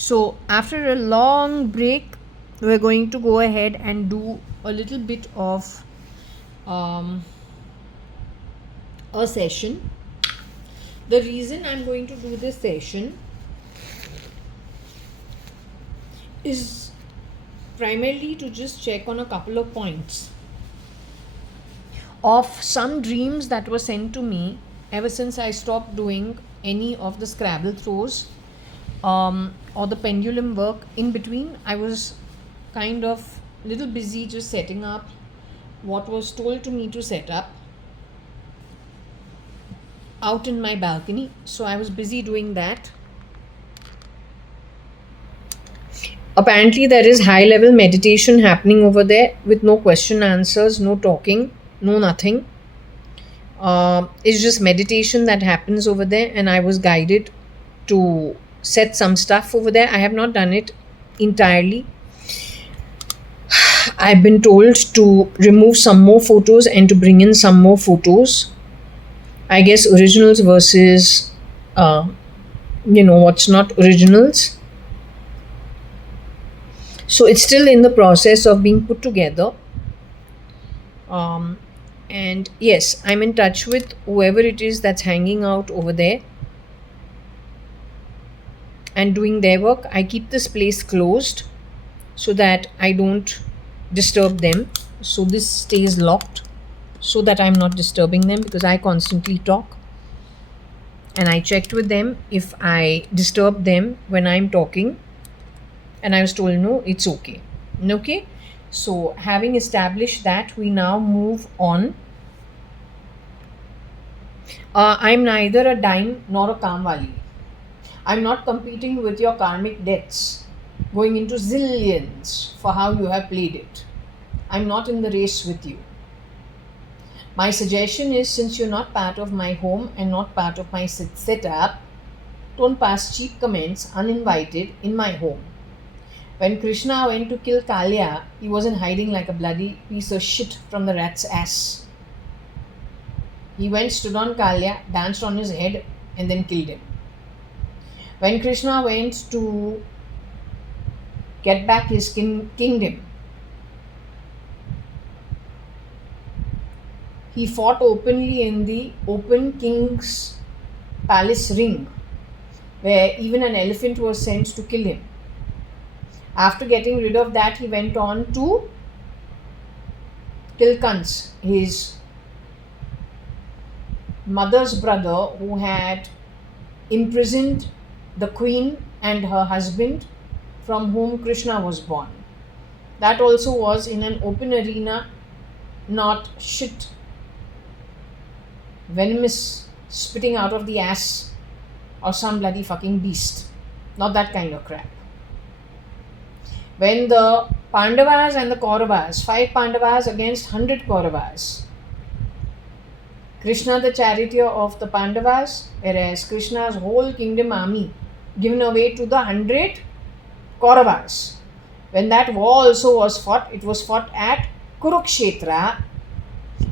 So after a long break, we're going to go ahead and do a little bit of um, a session. The reason I'm going to do this session is primarily to just check on a couple of points of some dreams that were sent to me ever since I stopped doing any of the Scrabble throws or the pendulum work. In between, I was kind of little busy just setting up what was told to me to set up out in my balcony. So I was busy doing that. Apparently, there is high level meditation happening over there with no question answers, no talking, no nothing. It's just meditation that happens over there, and I was guided to set some stuff over there. I have not done it entirely. I've been told to remove some more photos and to bring in some more photos. I guess originals versus, what's not originals. So it's still in the process of being put together. And yes, I'm in touch with whoever it is that's hanging out over there and doing their work. I keep this place closed so that I don't disturb them. So this stays locked so that I'm not disturbing them, because I constantly talk. And I checked with them if I disturb them when I'm talking, and I was told no, it's okay. Okay. So having established that, we now move on. I'm neither a dime nor a kamwali. I'm not competing with your karmic debts, going into zillions for how you have played it. I'm not in the race with you. My suggestion is, since you're not part of my home and not part of my setup, don't pass cheap comments uninvited in my home. When Krishna went to kill Kalya, he wasn't hiding like a bloody piece of shit from the rat's ass. He went, stood on Kalya, danced on his head, and then killed him. When Krishna went to get back his kingdom, he fought openly in the open king's palace ring, where even an elephant was sent to kill him. After getting rid of that, he went on to kill Kans, his mother's brother, who had imprisoned the queen and her husband, from whom Krishna was born. That also was in an open arena, not shit, venomous spitting out of the ass or some bloody fucking beast. Not that kind of crap. When the Pandavas and the Kauravas, 5 Pandavas against 100 Kauravas, Krishna the charioteer of the Pandavas, whereas Krishna's whole kingdom army given away to the 100 Kauravas. When that war also was fought, it was fought at Kurukshetra,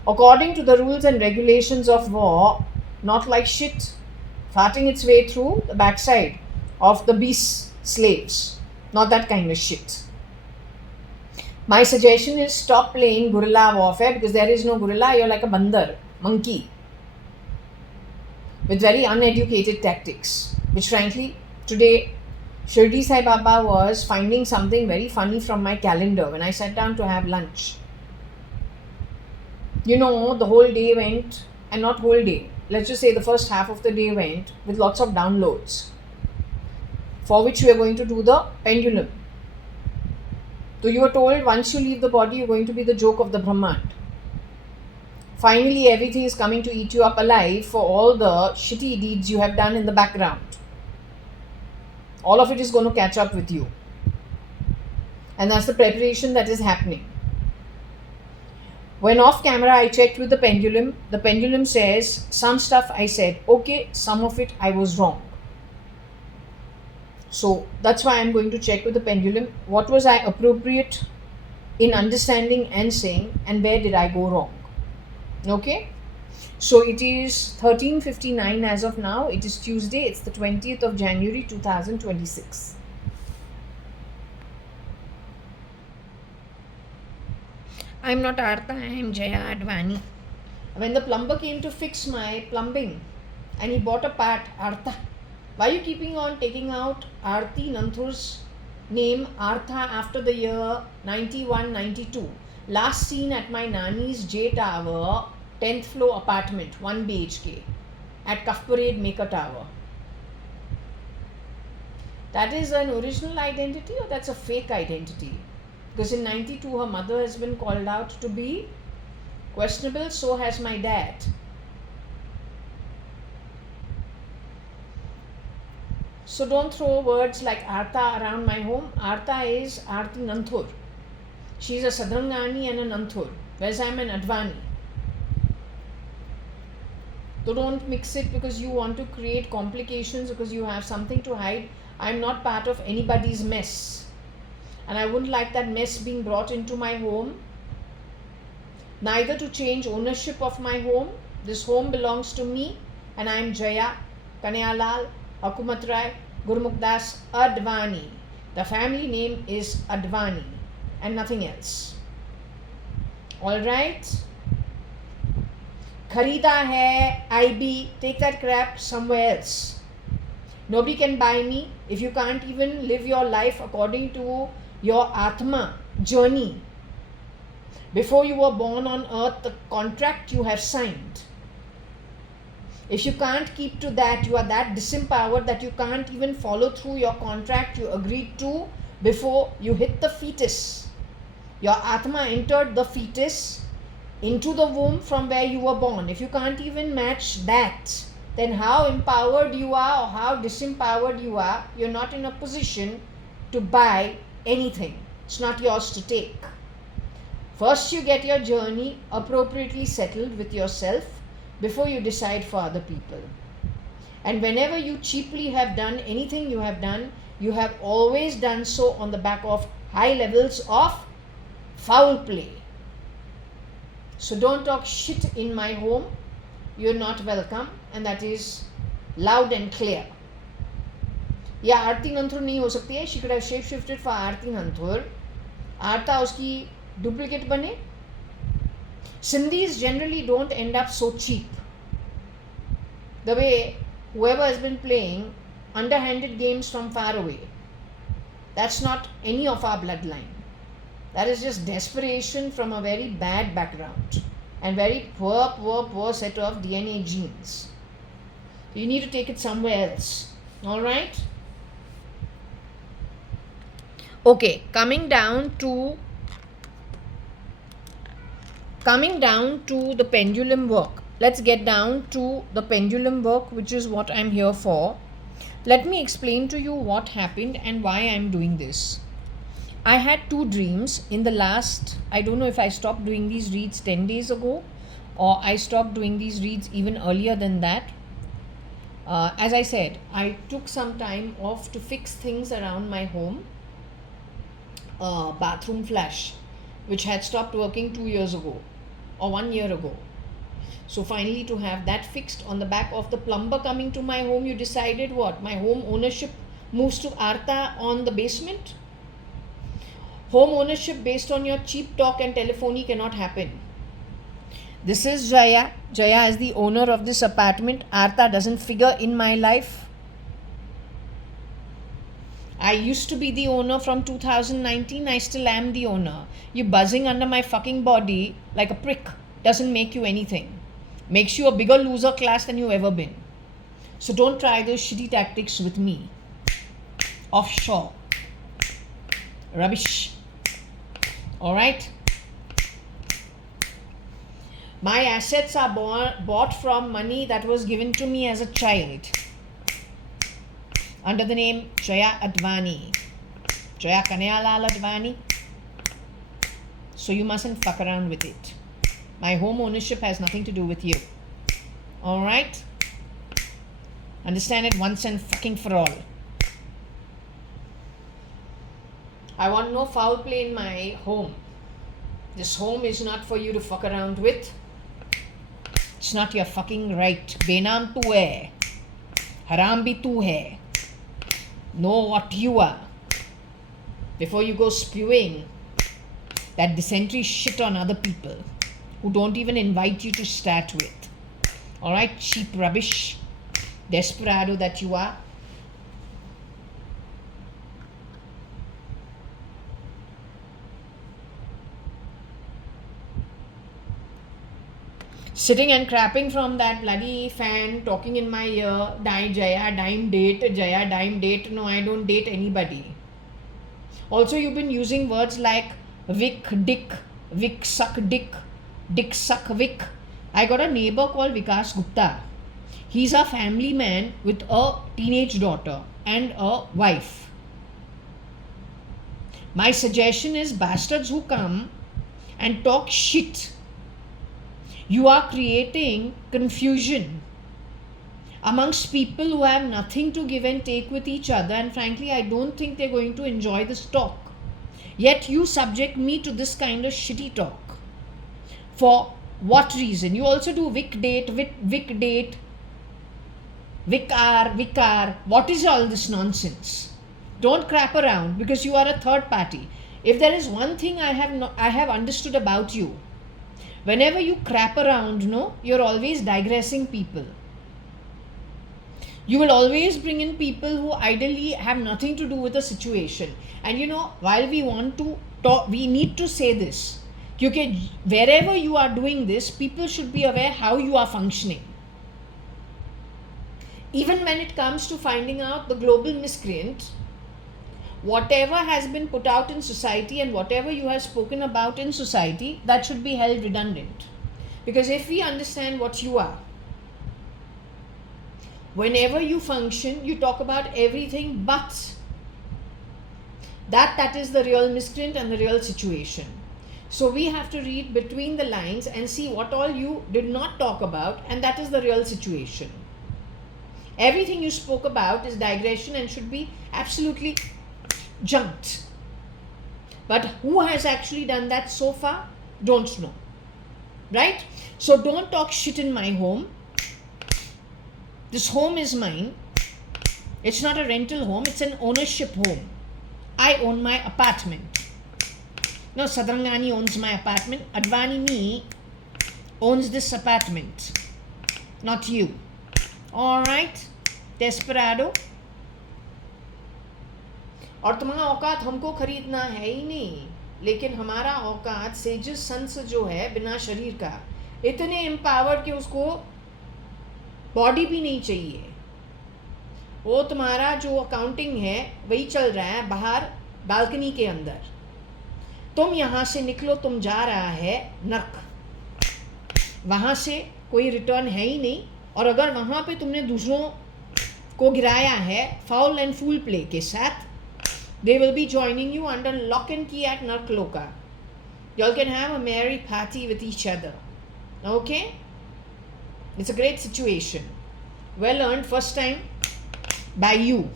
according to the rules and regulations of war, not like shit, farting its way through the backside of the beast slaves. Not that kind of shit. My suggestion is, stop playing guerrilla warfare, because there is no guerrilla. You're like a bandar, monkey, with very uneducated tactics, which frankly, today, Shirdi Sai Baba was finding something very funny from my calendar when I sat down to have lunch. The whole day went, and not whole day, let's just say the first half of the day went with lots of downloads, for which we are going to do the pendulum. So you were told, once you leave the body, you're going to be the joke of the Brahmand. Finally, everything is coming to eat you up alive for all the shitty deeds you have done in the background. All of it is going to catch up with you. And that's the preparation that is happening. When off camera, I checked with the pendulum. The pendulum says, some stuff I said okay, some of it I was wrong. So that's why I'm going to check with the pendulum. What was I appropriate in understanding and saying, and where did I go wrong? Okay. So it is 13:59 as of now. It is Tuesday. It's the 20th of January 2026. I'm not Artha, I am JAYA.ADVANI. When the plumber came to fix my plumbing and he bought a part, Artha, why are you keeping on taking out Arti Nanthur's name, Artha, after the year 91-92? Last seen at my Nani's J Tower, 10th floor apartment, 1 BHK, at Cuff Parade Maker Tower. That is an original identity or that's a fake identity? Because in 92 her mother has been called out to be questionable, so has my dad. So don't throw words like Artha around my home. Artha is Arti Nanthur. She is a Sadrangani and a Nanthur, whereas I am an Advani. So don't mix it because you want to create complications, because you have something to hide. I am not part of anybody's mess. And I wouldn't like that mess being brought into my home. Neither to change ownership of my home. This home belongs to me and I am Jaya, Kanayalal, Hukumat Rai, Gurmukh Das Advani. The family name is Advani and nothing else. Alright? Kharida hai, IB, take that crap somewhere else. Nobody can buy me if you can't even live your life according to your Atma journey. Before you were born on earth, the contract you have signed. If you can't keep to that, you are that disempowered that you can't even follow through your contract you agreed to before you hit the fetus. Your Atma entered the fetus into the womb from where you were born. If you can't even match that, then how empowered you are or how disempowered you are, you're not in a position to buy anything. It's not yours to take. First, you get your journey appropriately settled with yourself before you decide for other people. And whenever you cheaply have done anything you have always done so on the back of high levels of foul play. So don't talk shit in my home. You're not welcome, and that is loud and clear. Yeah, Arti Nanthur nahi ho sakti hai. She could have shape shifted for Arti Nanthur. Artha uski duplicate bane. Sindhis generally don't end up so cheap. The way whoever has been playing underhanded games from far away. That's not any of our bloodline. That is just desperation from a very bad background and very poor set of DNA genes. So you need to take it somewhere else. Alright? Okay, coming down to the pendulum work. Let's get down to the pendulum work, which is what I'm here for. Let me explain to you what happened and why I'm doing this. I had 2 dreams in the last, I don't know if I stopped doing these reads 10 days ago or I stopped doing these reads even earlier than that. As I said, I took some time off to fix things around my home. Bathroom flash, which had stopped working 2 years ago or 1 year ago. So finally, to have that fixed on the back of the plumber coming to my home, you decided what? My home ownership moves to Artha on the basement? Home ownership based on your cheap talk and telephony cannot happen. This is Jaya. Jaya is the owner of this apartment. Artha doesn't figure in my life. I used to be the owner from 2019. I still am the owner. You buzzing under my fucking body like a prick doesn't make you anything. Makes you a bigger loser class than you've ever been. So don't try those shitty tactics with me. Offshore. Rubbish. Alright? My assets are bought from money that was given to me as a child. Under the name JAYA.ADVANI. Jaya Kanayalal Advani. So you mustn't fuck around with it. My home ownership has nothing to do with you. Alright? Understand it once and fucking for all. I want no foul play in my home. This home is not for you to fuck around with. It's not your fucking right. Benam tu hai. Haram bhi tu hai. Know what you are before you go spewing that dysentery shit on other people who don't even invite you to start with. Alright, cheap rubbish, desperado that you are. Sitting and crapping from that bloody fan, talking in my ear, Jaya, dime date, Jaya, dime date. No, I don't date anybody. Also, you've been using words like Vic, Dick, Vic, suck, Dick, Dick, suck, Vic. I got a neighbor called Vikas Gupta. He's a family man with a teenage daughter and a wife. My suggestion is, bastards who come and talk shit, you are creating confusion amongst people who have nothing to give and take with each other, and frankly, I don't think they're going to enjoy this talk. Yet you subject me to this kind of shitty talk. For what reason? You also do Vic date, Vic date, Vicar. What is all this nonsense? Don't crap around, because you are a third party. If there is one thing I have understood about you, whenever you crap around, you're always digressing people. You will always bring in people who ideally have nothing to do with the situation. And while we want to talk, we need to say this. Because wherever you are doing this, people should be aware how you are functioning. Even when it comes to finding out the global miscreant, whatever has been put out in society and whatever you have spoken about in society, that should be held redundant. Because if we understand what you are, whenever you function, you talk about everything but that is the real miscreant and the real situation. So we have to read between the lines and see what all you did not talk about, and that is the real situation. Everything you spoke about is digression and should be absolutely junked. But who has actually done that so far? Don't know. Right? So don't talk shit in my home. This home is mine. It's not a rental home, it's an ownership home. I own my apartment. No, Sadrangani owns my apartment. Advani me owns this apartment. Not you. Alright? Desperado. और तुम्हारा औकात हमको खरीदना है ही नहीं, लेकिन हमारा औकात सेजस संस जो है बिना शरीर का इतने एम्पावर्ड कि उसको बॉडी भी नहीं चाहिए. वो तुम्हारा जो अकाउंटिंग है वही चल रहा है बाहर बालकनी के अंदर. तुम यहाँ से निकलो, तुम जा रहा है नर्क. वहाँ से कोई रिटर्न है ही नहीं. और अगर वहाँ पे तुमने दूसरों को गिराया है फाउल एंड फूल प्ले के साथ, they will be joining you under lock and key at Narkloka. Y'all can have a merry party with each other. Okay? It's a great situation. Well earned first time by you.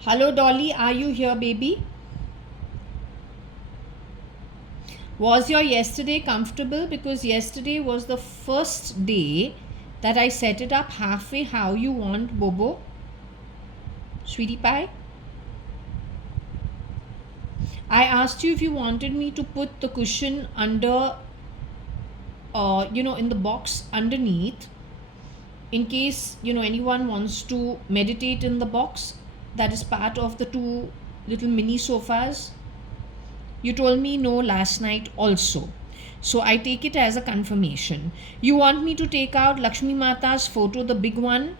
Hello Dolly, are you here, baby? Was your yesterday comfortable? Because yesterday was the first day that I set it up halfway how you want, Bobo. Sweetie pie. I asked you if you wanted me to put the cushion under, in the box underneath, in case, anyone wants to meditate in the box. That is part of the 2 little mini sofas. You told me no last night also. So I take it as a confirmation. You want me to take out Lakshmi Mata's photo, the big one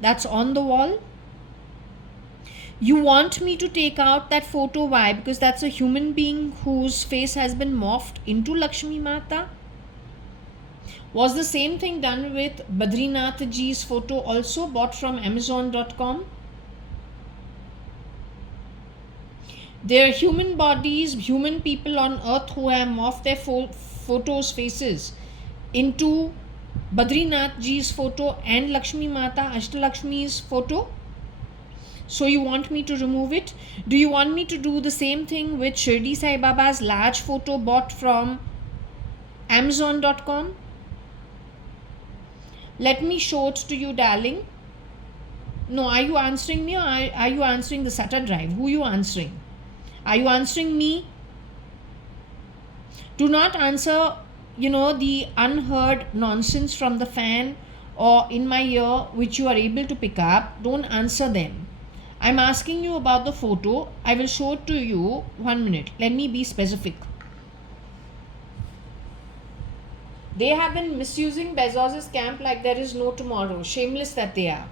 that's on the wall? You want me to take out that photo? Why? Because that's a human being whose face has been morphed into Lakshmi Mata? Was the same thing done with Badrinath ji's photo also, bought from Amazon.com? There are human bodies, human people on earth who have morphed their faces into Badrinath ji's photo and Lakshmi Mata, Ashtalakshmi's photo. So you want me to remove it? Do you want me to do the same thing with Shirdi Sai Baba's large photo bought from Amazon.com? Let me show it to you, darling. No, are you answering me or are you answering the Sutter Drive? Who are you answering? Are you answering me? Do not answer, the unheard nonsense from the fan or in my ear which you are able to pick up. Don't answer them. I'm asking you about the photo. I will show it to you. 1 minute. Let me be specific. They have been misusing Bezos's camp like there is no tomorrow. Shameless that they are.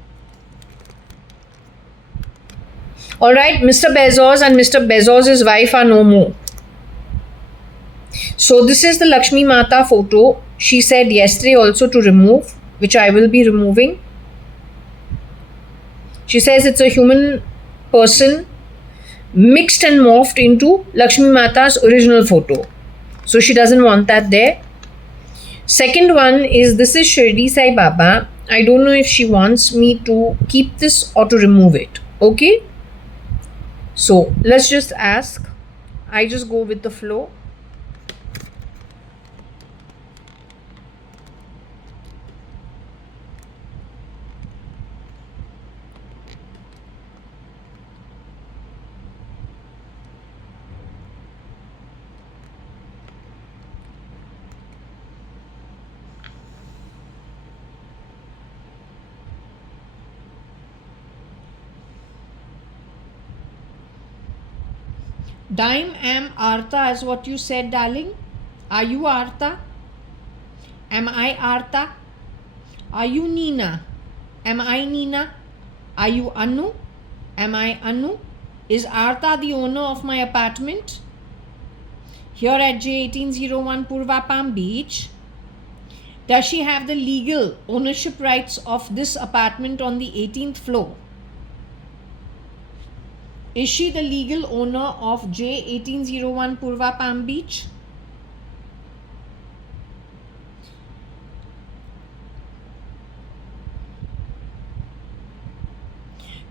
Alright, Mr. Bezos and Mr. Bezos's wife are no more. So this is the Lakshmi Mata photo. She said yesterday also to remove, which I will be removing. She says it's a human person mixed and morphed into Lakshmi Mata's original photo. So she doesn't want that there. Second one is, this is Shirdi Sai Baba. I don't know if she wants me to keep this or to remove it. Okay? So let's just ask. I just go with the flow. Dime am Artha is what you said, darling. Are you Artha? Am I Artha? Are you Nina? Am I Nina? Are you Anu? Am I Anu? Is Artha the owner of my apartment? Here at J1801 Purva Palm Beach. Does she have the legal ownership rights of this apartment on the 18th floor? Is she the legal owner of J1801 Purva Palm Beach?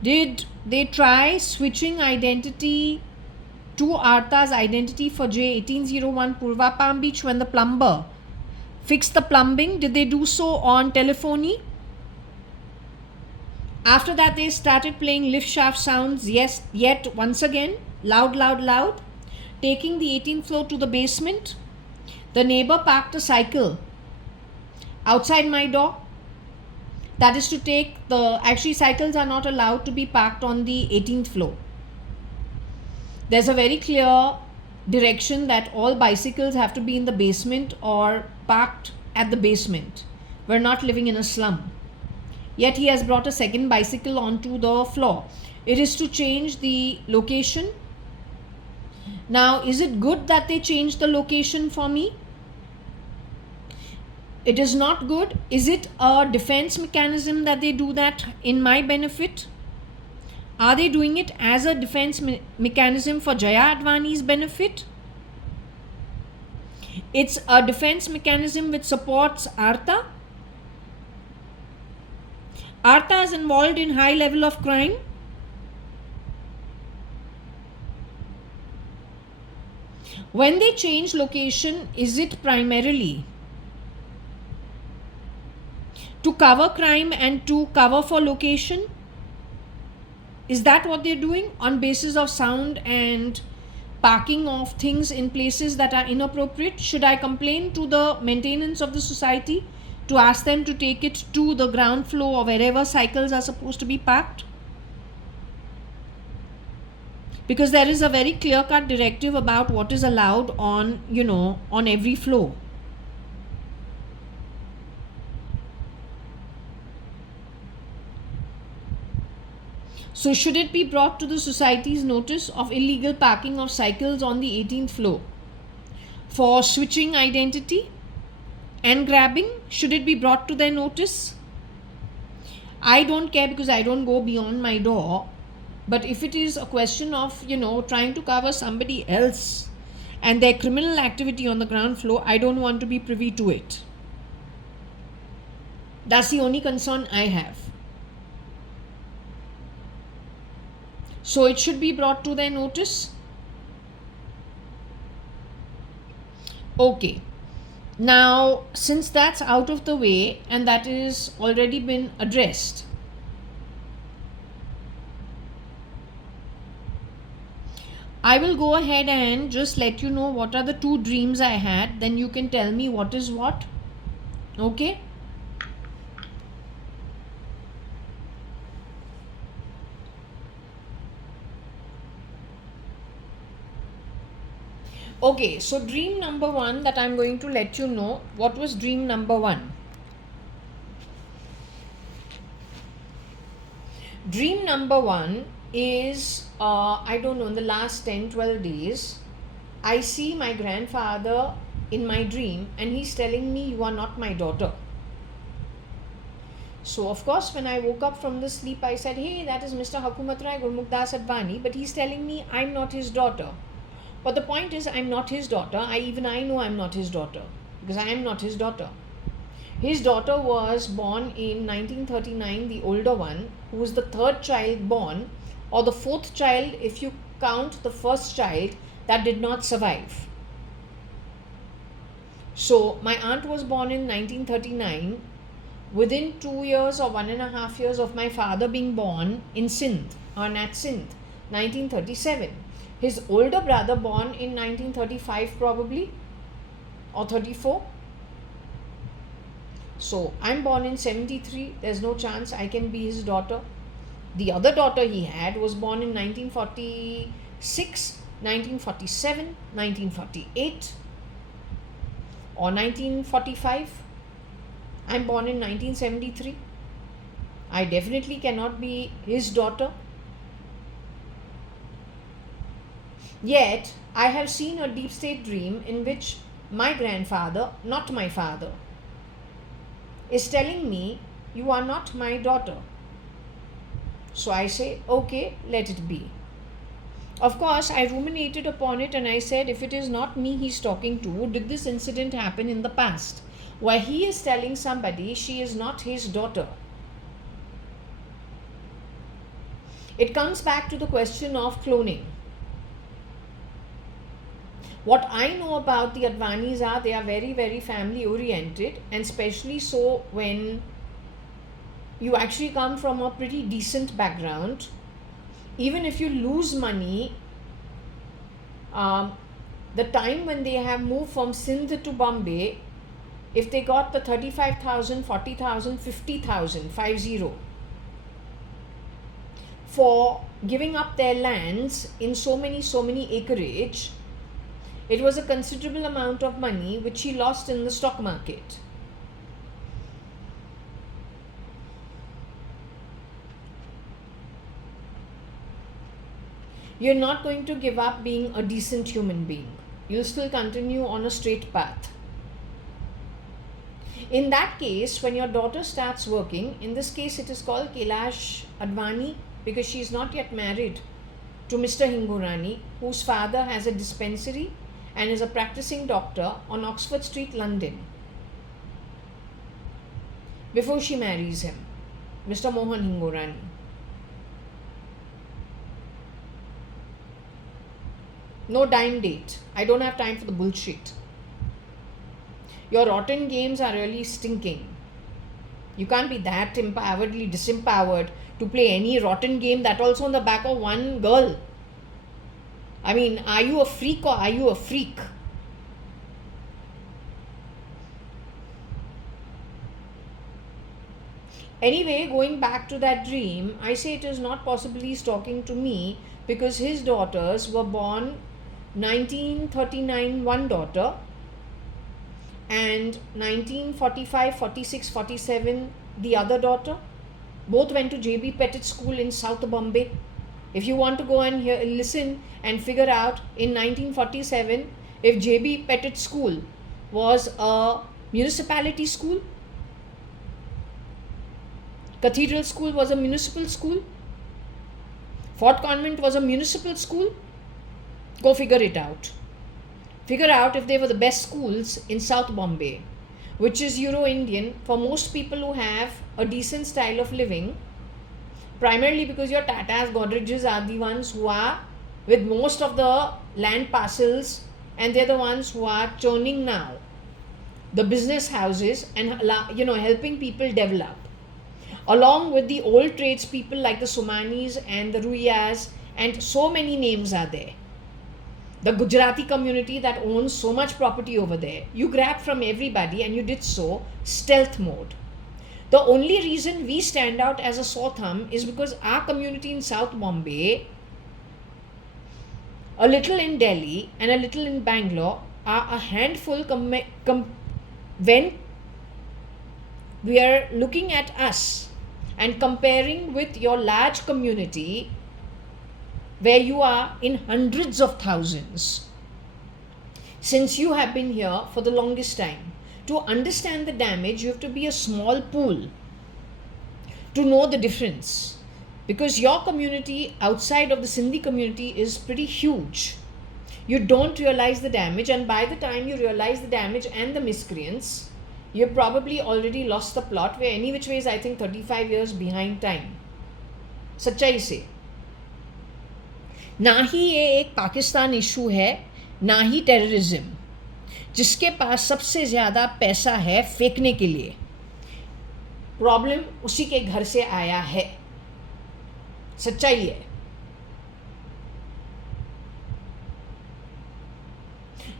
Did they try switching identity to Artha's identity for J1801 Purva Palm Beach when the plumber fixed the plumbing? Did they do so on telephony? After that, they started playing lift shaft sounds, yes, yet once again, loud, loud, loud, taking the 18th floor to the basement. The neighbor parked a cycle outside my door. That is to take actually cycles are not allowed to be parked on the 18th floor. There's a very clear direction that all bicycles have to be in the basement or parked at the basement. We're not living in a slum. Yet he has brought a second bicycle onto the floor. It is to change the location. Now, is it good that they changed the location for me? It is not good. Is it a defense mechanism that they do that in my benefit? Are they doing it as a defense mechanism for JAYA.ADVANI's benefit? It's a defense mechanism which supports Artha. Artha is involved in high level of crime. When they change location, is it primarily to cover crime and to cover for location? Is that what they're doing on basis of sound and parking of things in places that are inappropriate? Should I complain to the maintenance of the society to ask them to take it to the ground floor or wherever cycles are supposed to be parked? Because there is a very clear-cut directive about what is allowed on, on every floor. So should it be brought to the society's notice of illegal parking of cycles on the 18th floor? For switching identity and grabbing, should it be brought to their notice? I don't care because I don't go beyond my door. But if it is a question of, trying to cover somebody else and their criminal activity on the ground floor, I don't want to be privy to it. That's the only concern I have. So it should be brought to their notice. Okay. Now, since that's out of the way and that is already been addressed, I will go ahead and just let you know what are the two dreams I had. Then you can tell me what is what. Okay? Okay, so dream number one that I'm going to let you know. What was dream number one? Dream number one is, I don't know, in the last 10-12 days, I see my grandfather in my dream and he's telling me, you are not my daughter. So, of course, when I woke up from the sleep, I said, hey, that is Mr. Hukumat Rai JAYA.ADVANI, but he's telling me I'm not his daughter. But the point is, I'm not his daughter. I know I'm not his daughter because I am not his daughter. His daughter was born in 1939, the older one, who was the third child born, or the fourth child if you count the first child that did not survive. So, my aunt was born in 1939, within 2 years or 1.5 years of my father being born in Sindh, or Nat Sindh, 1937. His older brother born in 1935 probably, or 34. So, I'm born in 73, there's no chance I can be his daughter. The other daughter he had was born in 1946, 1947, 1948 or 1945. I'm born in 1973. I definitely cannot be his daughter. Yet, I have seen a deep state dream in which my grandfather, not my father, is telling me, you are not my daughter. So I say, okay, let it be. Of course, I ruminated upon it and I said, if it is not me he's talking to, did this incident happen in the past? Where he is telling somebody she is not his daughter. It comes back to the question of cloning. What I know about the Advanis are they are very, very family oriented, and especially so when you actually come from a pretty decent background. Even if you lose money, the time when they have moved from Sindh to Bombay, if they got the 35,000, 40,000, 50,000, 50, for giving up their lands in so many acreage, it was a considerable amount of money which he lost in the stock market. You're not going to give up being a decent human being. You'll still continue on a straight path. In that case, when your daughter starts working, in this case it is called JAYA.ADVANI because she is not yet married to Mr. Hingorani, whose father has a dispensary and is a practicing doctor on Oxford Street, London. Before she marries him, Mr. Mohan Hingorani. No dime date. I don't have time for the bullshit. Your rotten games are really stinking. You can't be that empoweredly disempowered to play any rotten game, that also on the back of one girl. I mean, are you a freak or are you a freak? Anyway, going back to that dream, I say it is not possible he's talking to me because his daughters were born 1939, one daughter, and 1945, 46, 47, the other daughter. Both went to JB Pettit School in South Bombay. If you want to go and listen and figure out in 1947 if JB Pettit School was a municipality school, Cathedral School was a municipal school, Fort Convent was a municipal school, go figure it out. Figure out if they were the best schools in South Bombay, which is Euro-Indian for most people who have a decent style of living, primarily because your Tatas, Godreges are the ones who are with most of the land parcels and they're the ones who are churning now. the business houses, and helping people develop, along with the old tradespeople like the Somanis and the Ruiyas, and so many names are there. The Gujarati community that owns so much property over there. You grabbed from everybody and you did so stealth mode. The only reason we stand out as a sore thumb is because our community in South Bombay, a little in Delhi and a little in Bangalore, are a handful when we are looking at us and comparing with your large community where you are in hundreds of thousands. Since you have been here for the longest time, to understand the damage, you have to be a small pool to know the difference. Because your community outside of the Sindhi community is pretty huge. You don't realize the damage, and by the time you realize the damage and the miscreants, you've probably already lost the plot. Where any which ways, I think 35 years behind time. सच्चाई से ना ही ये एक Pakistan issue है, ना ही terrorism, जिसके पास सबसे ज़्यादा पैसा है फेंकने के लिए। प्रॉब्लम उसी के घर से आया है, सच्चाई है।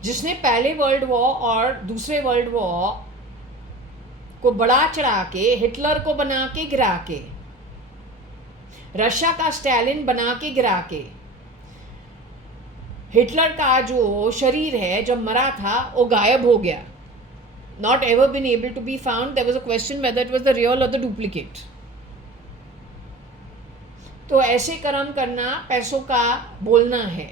जिसने पहले वर्ल्ड वॉर और दूसरे वर्ल्ड वॉर को बढ़ा चढ़ा के, हिटलर को बना के गिरा के, रशिया का स्टालिन बना के गिरा के, हिटलर का जो शरीर है जब मरा था वो गायब हो गया, not ever been able to be found. There was a question whether it was the real or the duplicate. तो ऐसे कर्म करना पैसों का बोलना है।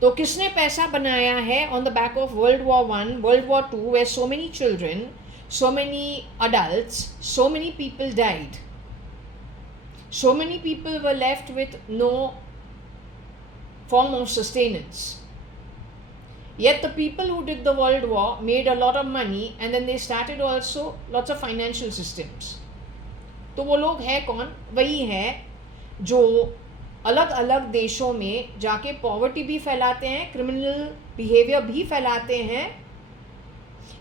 तो किसने पैसा बनाया है on the back of World War I, World War II, where so many children, so many adults, so many people died. So many people were left with no form of sustenance. Yet the people who did the World War made a lot of money, and then they started also lots of financial systems. तो वो लोग हैं कौन? वही हैं जो अलग अलग देशों में जाके पॉवर्टी भी फैलाते हैं, क्रिमिनल बिहेवियर भी फैलाते हैं,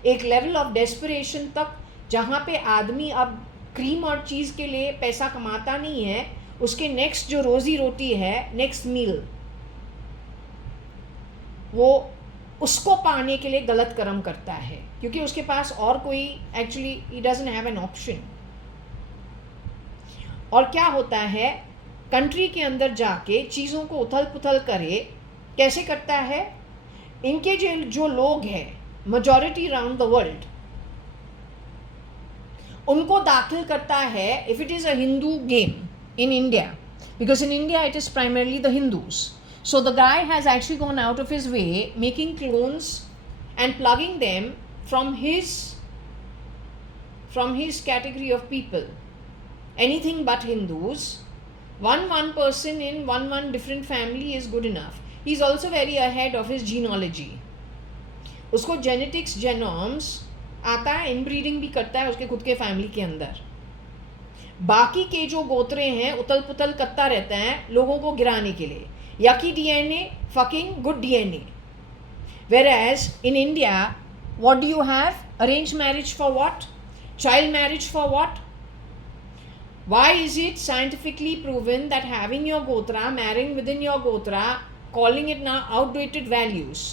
एक लेवल ऑफ डेस्परेशन तक जहाँ पे आदमी अब क्रीम और चीज़ के लिए पैसा कमाता नहीं है, उसके नेक्स्ट जो रोज़ी रोटी है, नेक्स्ट मील, वो उसको पाने के लिए गलत कर्म करता है, क्योंकि उसके पास और कोई actually he doesn't have an option. और क्या होता है, कंट्री के अंदर जाके चीज़ों को उथल पुथल करे, कैसे करता है? इनके जो लोग हैं मेजॉरिटी अराउंड द वर्ल्ड, उनको दाखिल करता है। If it is a Hindu game in India, because in India it is primarily the Hindus, so the guy has actually gone out of his way making clones and plugging them from his category of people, anything but Hindus. One person in one different family is good enough. He's also very ahead of his genealogy. उसको genetics, genomes आता है, inbreeding भी करता है उसके खुद के family के अंदर। बाकी के जो गोत्रे हैं उतल पुतल करता रहता है लोगों को गिराने के लिए। Yucky DNA, fucking good DNA. Whereas in India, what do you have? Arranged marriage for what? Child marriage for what? Why is it scientifically proven that having your gotra, marrying within your gotra, calling it now outdated values?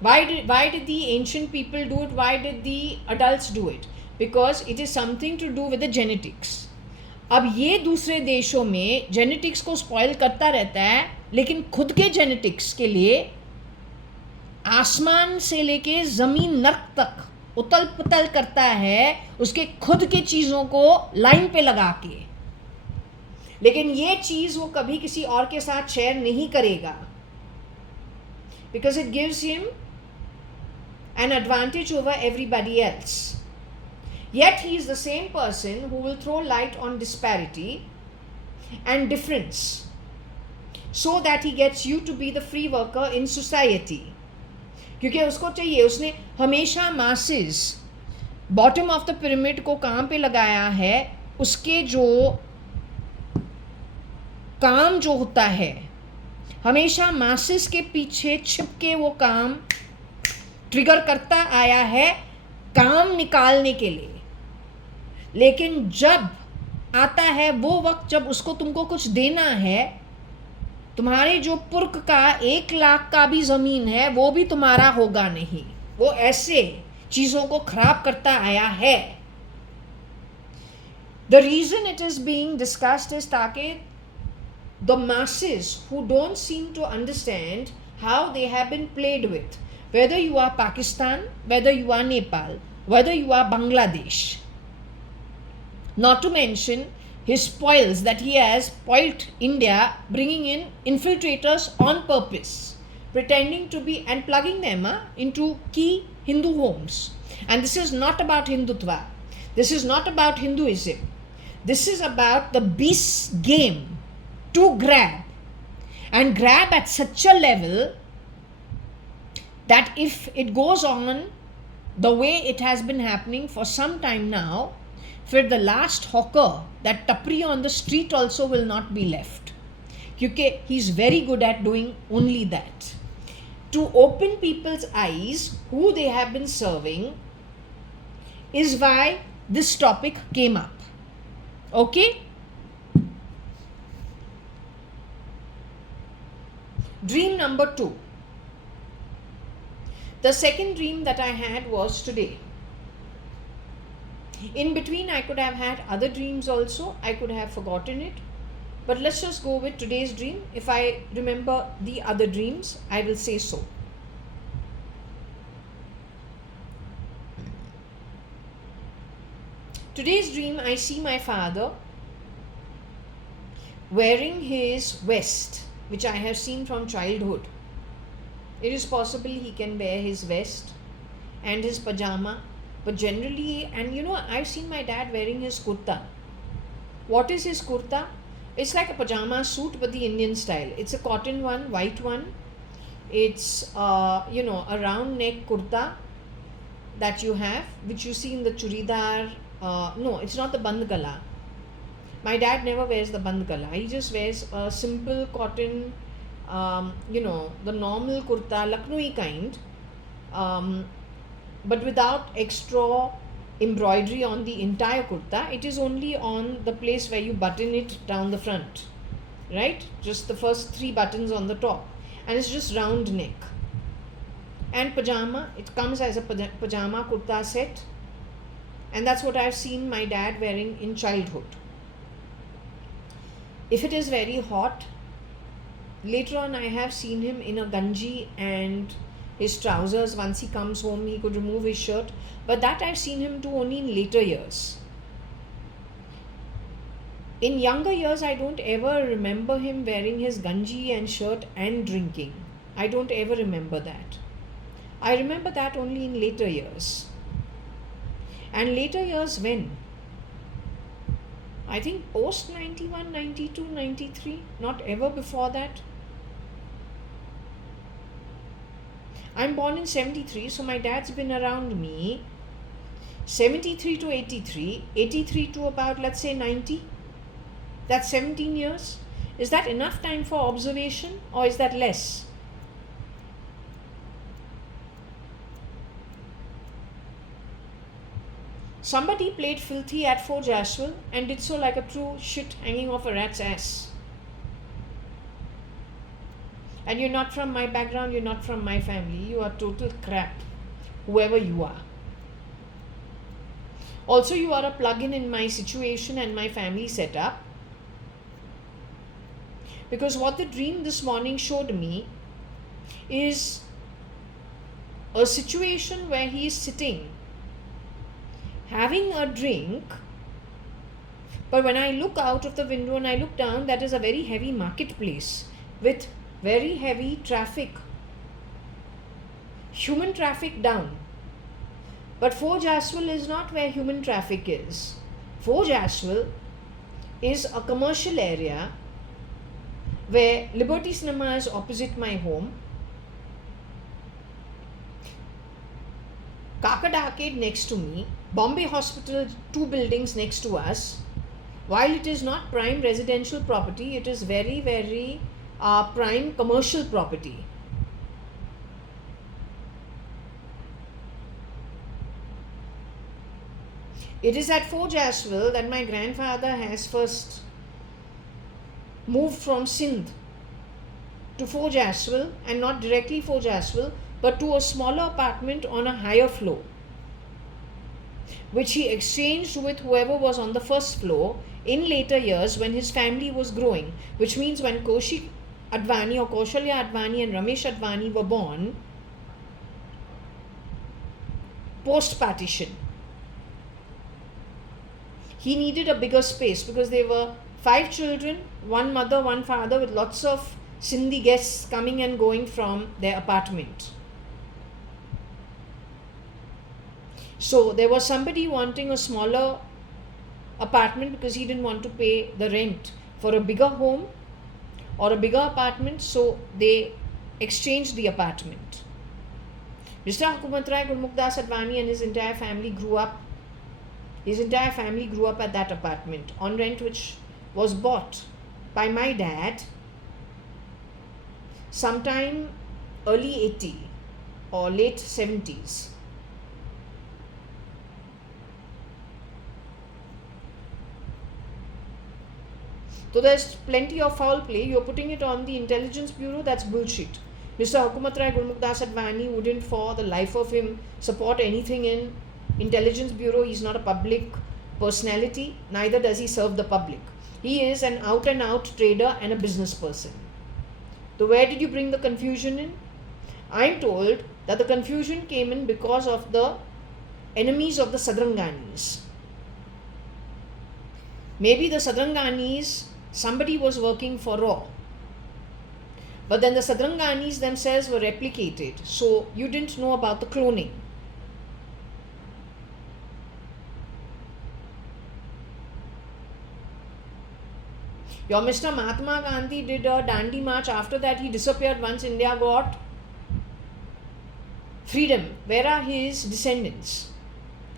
Why did the ancient people do it? Why did the adults do it? Because it is something to do with the genetics. अब ये दूसरे देशों में genetics को spoil करता रहता है, लेकिन खुद के जेनेटिक्स के लिए आसमान से लेके ज़मीन नर्क तक उतल पुतल करता है, उसके खुद के चीज़ों को लाइन पे लगा के। लेकिन ये चीज़ वो कभी किसी और के साथ शेयर नहीं करेगा, because it gives him an advantage over everybody else. Yet he is the same person who will throw light on disparity and difference so that he gets you to be the free worker in society. क्योंकि उसको चाहिए, उसने हमेशा masses bottom of the pyramid को काम पे लगाया है। उसके जो काम जो होता है हमेशा masses के पीछे छिप के वो काम ट्रिगर करता आया है काम निकालने के लिए। लेकिन जब आता है वो वक्त जब उसको तुमको कुछ देना है, तुम्हारे जो पुरख का 1 लाख का भी ज़मीन है वो भी तुम्हारा होगा नहीं। वो ऐसे चीज़ों को खराब करता आया है। The reason it is being discussed is ताकि the masses who don't seem to understand how they have been played with, whether you are Pakistan, whether you are Nepal, whether you are Bangladesh, not to mention his spoils that he has spoilt India, bringing in infiltrators on purpose, pretending to be and plugging them into key Hindu homes. And this is not about Hindutva. This is not about Hinduism. This is about the beast's game to grab, and grab at such a level that if it goes on the way it has been happening for some time now, for the last hawker, that tapri on the street also will not be left. Because he's very good at doing only that. To open people's eyes who they have been serving is why this topic came up. Okay? Dream number 2. The second dream that I had was today. In between, I could have had other dreams also. I could have forgotten it. But let's just go with today's dream. If I remember the other dreams, I will say so. Today's dream, I see my father wearing his vest, which I have seen from childhood. It is possible he can wear his vest and his pajama, but generally, and you know, I've seen my dad wearing his kurta. What is his kurta? It's like a pajama suit, but the Indian style. It's a cotton one, white one. It's, a round neck kurta that you have, which you see in the churidar. No, it's not the band gala. My dad never wears the band gala. He just wears a simple cotton, the normal kurta, Lucknowi kind, but without extra embroidery on the entire kurta. It is only on the place where you button it down the front, right? Just the first 3 buttons on the top, and it's just round neck. And pajama, it comes as a pajama kurta set, and that's what I've seen my dad wearing in childhood. If it is very hot, later on I have seen him in a ganji and his trousers. Once he comes home, he could remove his shirt, but that I've seen him do only in later years. In younger years, I don't ever remember him wearing his ganji and shirt and drinking. I don't ever remember that. I remember that only in later years. And later years when? I think post 91, 92, 93, not ever before that. I'm born in 73, so my dad's been around me 73 to 83, 83 to about, let's say, 90. That's 17 years. Is that enough time for observation, or is that less? Somebody played filthy at Forge Ashwell and did so like a true shit hanging off a rat's ass. And you're not from my background, you're not from my family, you are total crap, whoever you are. Also, you are a plug-in in my situation and my family setup. Because what the dream this morning showed me is a situation where he is sitting having a drink, but when I look out of the window and I look down, that is a very heavy marketplace with very heavy traffic, human traffic down. But Forge Ashwell is not where human traffic is. Forge Ashwell is a commercial area where Liberty Cinema is opposite my home, Kakad Arcade next to me, Bombay Hospital 2 buildings next to us. While it is not prime residential property, it is very, very prime commercial property. It is at Fort Jaswal that my grandfather has first moved from Sindh to Fort Jaswal, and not directly Fort Jaswal, but to a smaller apartment on a higher floor, which he exchanged with whoever was on the first floor in later years when his family was growing, which means when Kaushik Advani or Kaushalya Advani and Ramesh Advani were born post-partition. He needed a bigger space because there were 5 children, 1 mother, 1 father, with lots of Sindhi guests coming and going from their apartment. So there was somebody wanting a smaller apartment because he didn't want to pay the rent for a bigger home or a bigger apartment, so they exchanged the apartment. Mr. Hukumat Rai Gurmukhdas Advani and his entire family grew up at that apartment on rent, which was bought by my dad sometime early 80 or late 70s. So there's plenty of foul play. You're putting it on the Intelligence Bureau. That's bullshit. Mr. Hukumat Rai Gurmukhdas Advani wouldn't for the life of him support anything in Intelligence Bureau. He's not a public personality. Neither does he serve the public. He is an out and out trader and a business person. So where did you bring the confusion in? I'm told that the confusion came in because of the enemies of the Sadranganis. Maybe the Sadranganis, somebody was working for Raw. But then the Sadranganis themselves were replicated. So you didn't know about the cloning. Your Mr. Mahatma Gandhi did a Dandi march. After that he disappeared once India got freedom. Where are his descendants?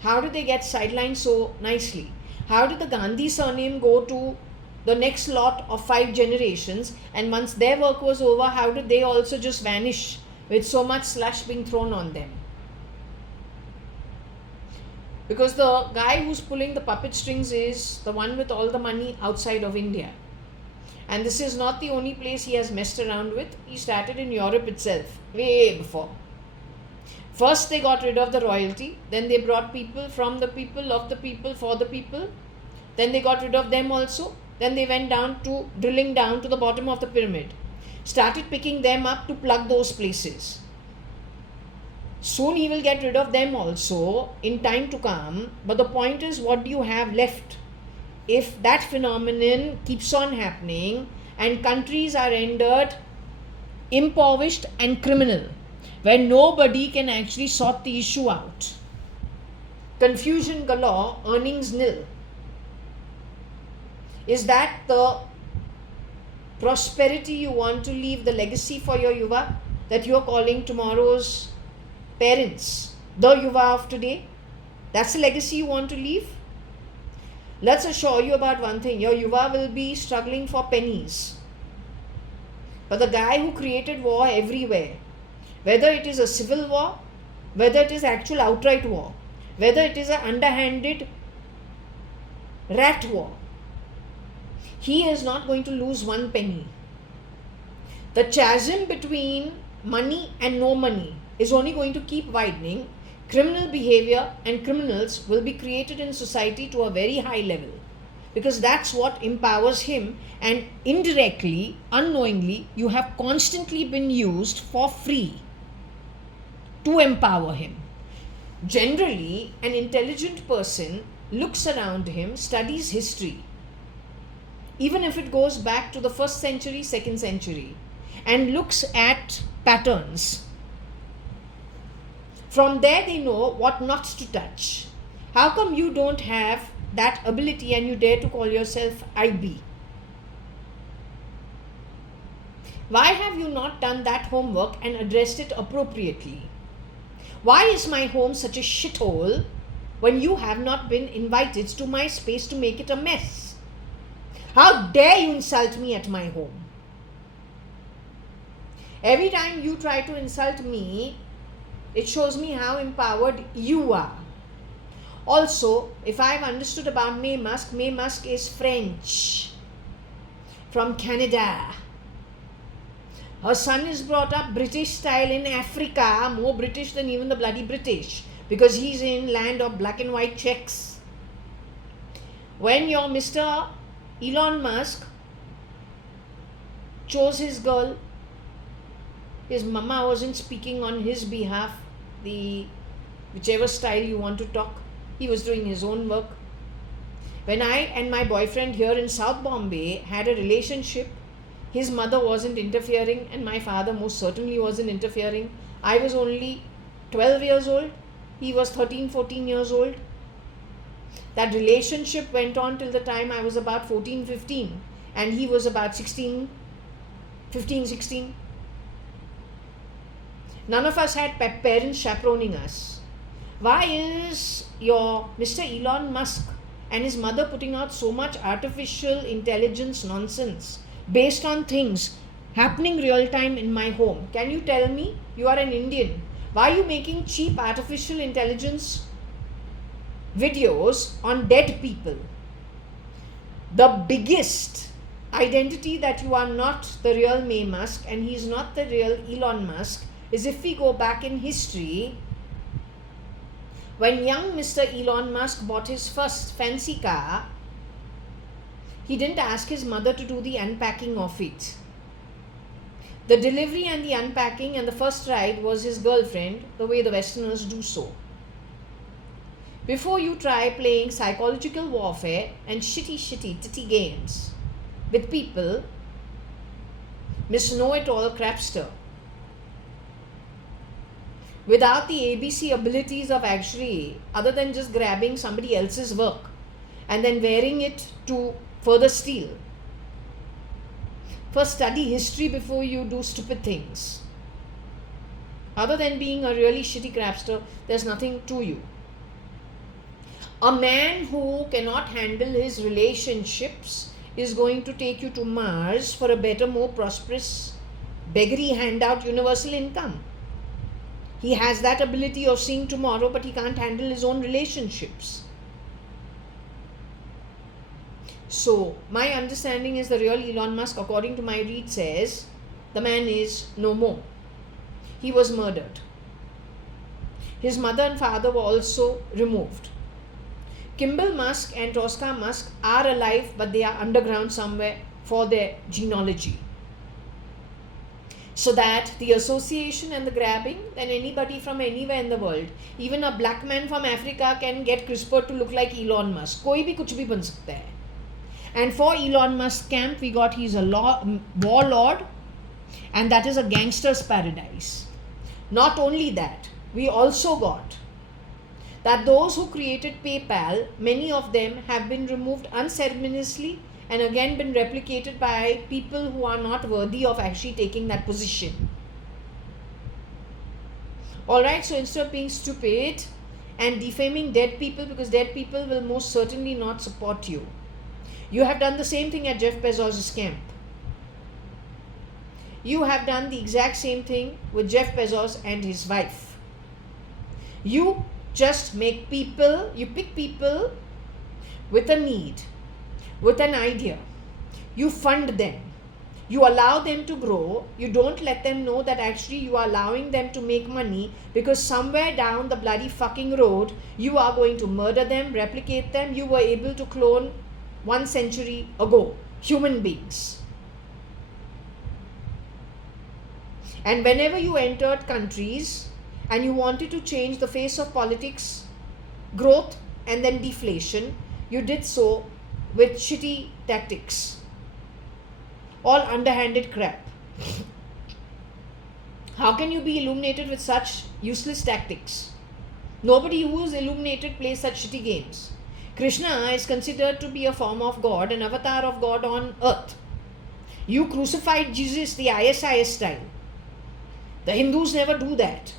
How did they get sidelined so nicely? How did the Gandhi surname go to the next lot of 5 generations, and once their work was over, how did they also just vanish with so much slush being thrown on them? Because the guy who's pulling the puppet strings is the one with all the money outside of India. And this is not the only place he has messed around with. He started in Europe itself, way before. First they got rid of the royalty, then they brought people from the people, of the people, for the people. Then they got rid of them also. Then they went down to drilling down to the bottom of the pyramid. Started picking them up to plug those places. Soon he will get rid of them also in time to come. But the point is, what do you have left? If that phenomenon keeps on happening and countries are rendered impoverished and criminal, where nobody can actually sort the issue out. Confusion galore, earnings nil. Is that the prosperity you want to leave, the legacy for your Yuva, that you are calling tomorrow's parents the Yuva of today? That's the legacy you want to leave? Let's assure you about one thing. Your Yuva will be struggling for pennies. But the guy who created war everywhere, whether it is a civil war, whether it is actual outright war, whether it is an underhanded rat war, he is not going to lose 1 penny. The chasm between money and no money is only going to keep widening. Criminal behavior and criminals will be created in society to a very high level, because that's what empowers him, and indirectly, unknowingly, you have constantly been used for free to empower him. Generally, an intelligent person looks around him, studies history, even if it goes back to the 1st century, 2nd century, and looks at patterns. From there they know what not to touch. How come you don't have that ability and you dare to call yourself IB? Why have you not done that homework and addressed it appropriately? Why is my home such a shithole when you have not been invited to my space to make it a mess? How dare you insult me at my home? Every time you try to insult me, it shows me how empowered you are. Also, if I've understood about May Musk is French, from Canada. Her son is brought up British style in Africa, more British than even the bloody British, because he's in land of black and white checks. When your Mr. Elon Musk chose his girl, his mama wasn't speaking on his behalf, whichever style you want to talk. He was doing his own work. When I and my boyfriend here in South Bombay had a relationship, his mother wasn't interfering and my father most certainly wasn't interfering. I was only 12 years old. He was 13, 14 years old. That relationship went on till the time I was about 14, 15 and he was about 15, 16. None of us had parents chaperoning us. Why is your Mr. Elon Musk and his mother putting out so much artificial intelligence nonsense based on things happening real time in my home? Can you tell me? You are an Indian. Why are you making cheap artificial intelligence videos on dead people? The biggest identity that you are not the real May Musk and he's not the real Elon Musk is if we go back in history. When young Mr. Elon Musk bought his first fancy car, he didn't ask his mother to do the unpacking of it. The delivery and the unpacking and the first ride was his girlfriend, the way the Westerners do so. Before you try playing psychological warfare and shitty titty games with people, Miss Know-It-All Crapster, without the ABC abilities of actually, other than just grabbing somebody else's work and then wearing it to further steal. First study history before you do stupid things. Other than being a really shitty crapster, there's nothing to you. A man who cannot handle his relationships is going to take you to Mars for a better, more prosperous, beggary handout universal income. He has that ability of seeing tomorrow, but he can't handle his own relationships. So, my understanding is the real Elon Musk, according to my read, says the man is no more. He was murdered. His mother and father were also removed. Kimball Musk and Tosca Musk are alive, but they are underground somewhere for their genealogy. So that the association and the grabbing, then anybody from anywhere in the world, even a black man from Africa can get CRISPR to look like Elon Musk. कोई भी कुछ भी बन सकता है. And for Elon Musk camp, we got he's a warlord, and that is a gangster's paradise. Not only that, we also got that those who created PayPal, many of them have been removed unceremoniously and again been replicated by people who are not worthy of actually taking that position. Alright, so instead of being stupid and defaming dead people, because dead people will most certainly not support you, you have done the same thing at Jeff Bezos' camp. You have done the exact same thing with Jeff Bezos and his wife. You just make people, you pick people with a need, with an idea. You fund them. You allow them to grow. You don't let them know that actually you are allowing them to make money, because somewhere down the bloody fucking road, you are going to murder them, replicate them. You were able to clone 1 century ago human beings. And whenever you entered countries and you wanted to change the face of politics, growth and then deflation, you did so with shitty tactics. All underhanded crap. How can you be illuminated with such useless tactics? Nobody who is illuminated plays such shitty games. Krishna is considered to be a form of God, an avatar of God on earth. You crucified Jesus the ISIS style. The Hindus never do that.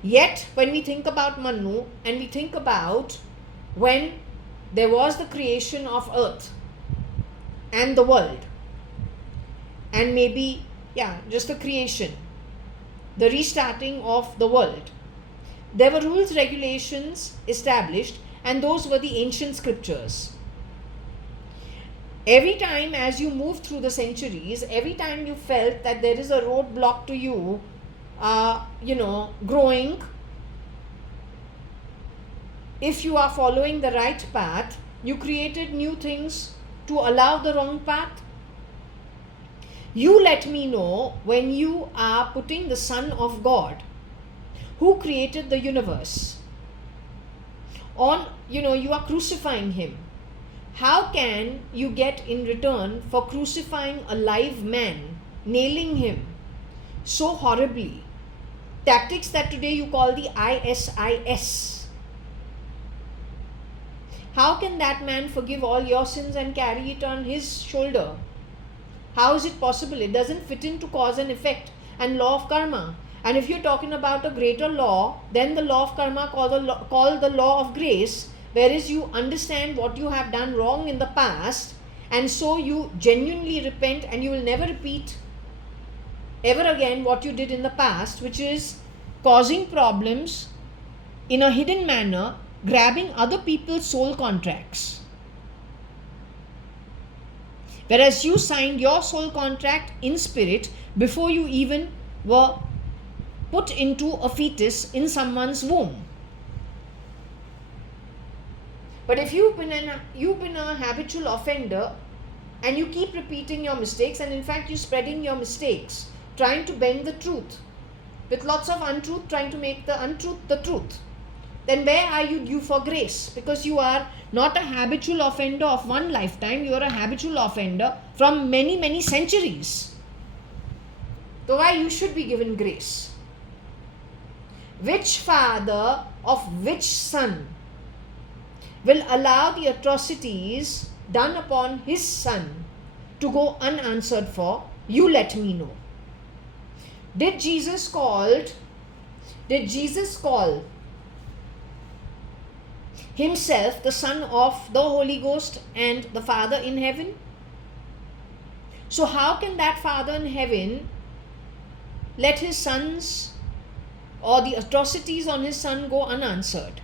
Yet, when we think about Manu and we think about when there was the creation of earth and the world, and maybe, just the creation, the restarting of the world, There were rules, regulations established, and those were the ancient scriptures. Every time as you move through the centuries, every time you felt that there is a roadblock to you, growing, if you are following the right path, you created new things to allow the wrong path. You let me know when you are putting the Son of God, who created the universe, on, you are crucifying him. How can you get in return for crucifying a live man, nailing him so horribly? Tactics that today you call the ISIS. How can that man forgive all your sins and carry it on his shoulder? How is it possible? It doesn't fit into cause and effect and law of karma. And if you're talking about a greater law, then the law of karma called the law of grace, whereas you understand what you have done wrong in the past, and so you genuinely repent, and you will never repeat ever again what you did in the past, which is causing problems in a hidden manner, grabbing other people's soul contracts. Whereas you signed your soul contract in spirit before you even were put into a fetus in someone's womb. But if you've been a habitual offender and you keep repeating your mistakes, and in fact you're spreading your mistakes, trying to bend the truth with lots of untruth, trying to make the untruth the truth, then where are you due for grace? Because you are not a habitual offender of one lifetime, you are a habitual offender from many, many centuries. So why you should be given grace? Which father of which son will allow the atrocities done upon his son to go unanswered for? You let me know. Did Jesus call himself the Son of the Holy Ghost and the Father in heaven? So how can that Father in heaven let his sons or the atrocities on his son go unanswered?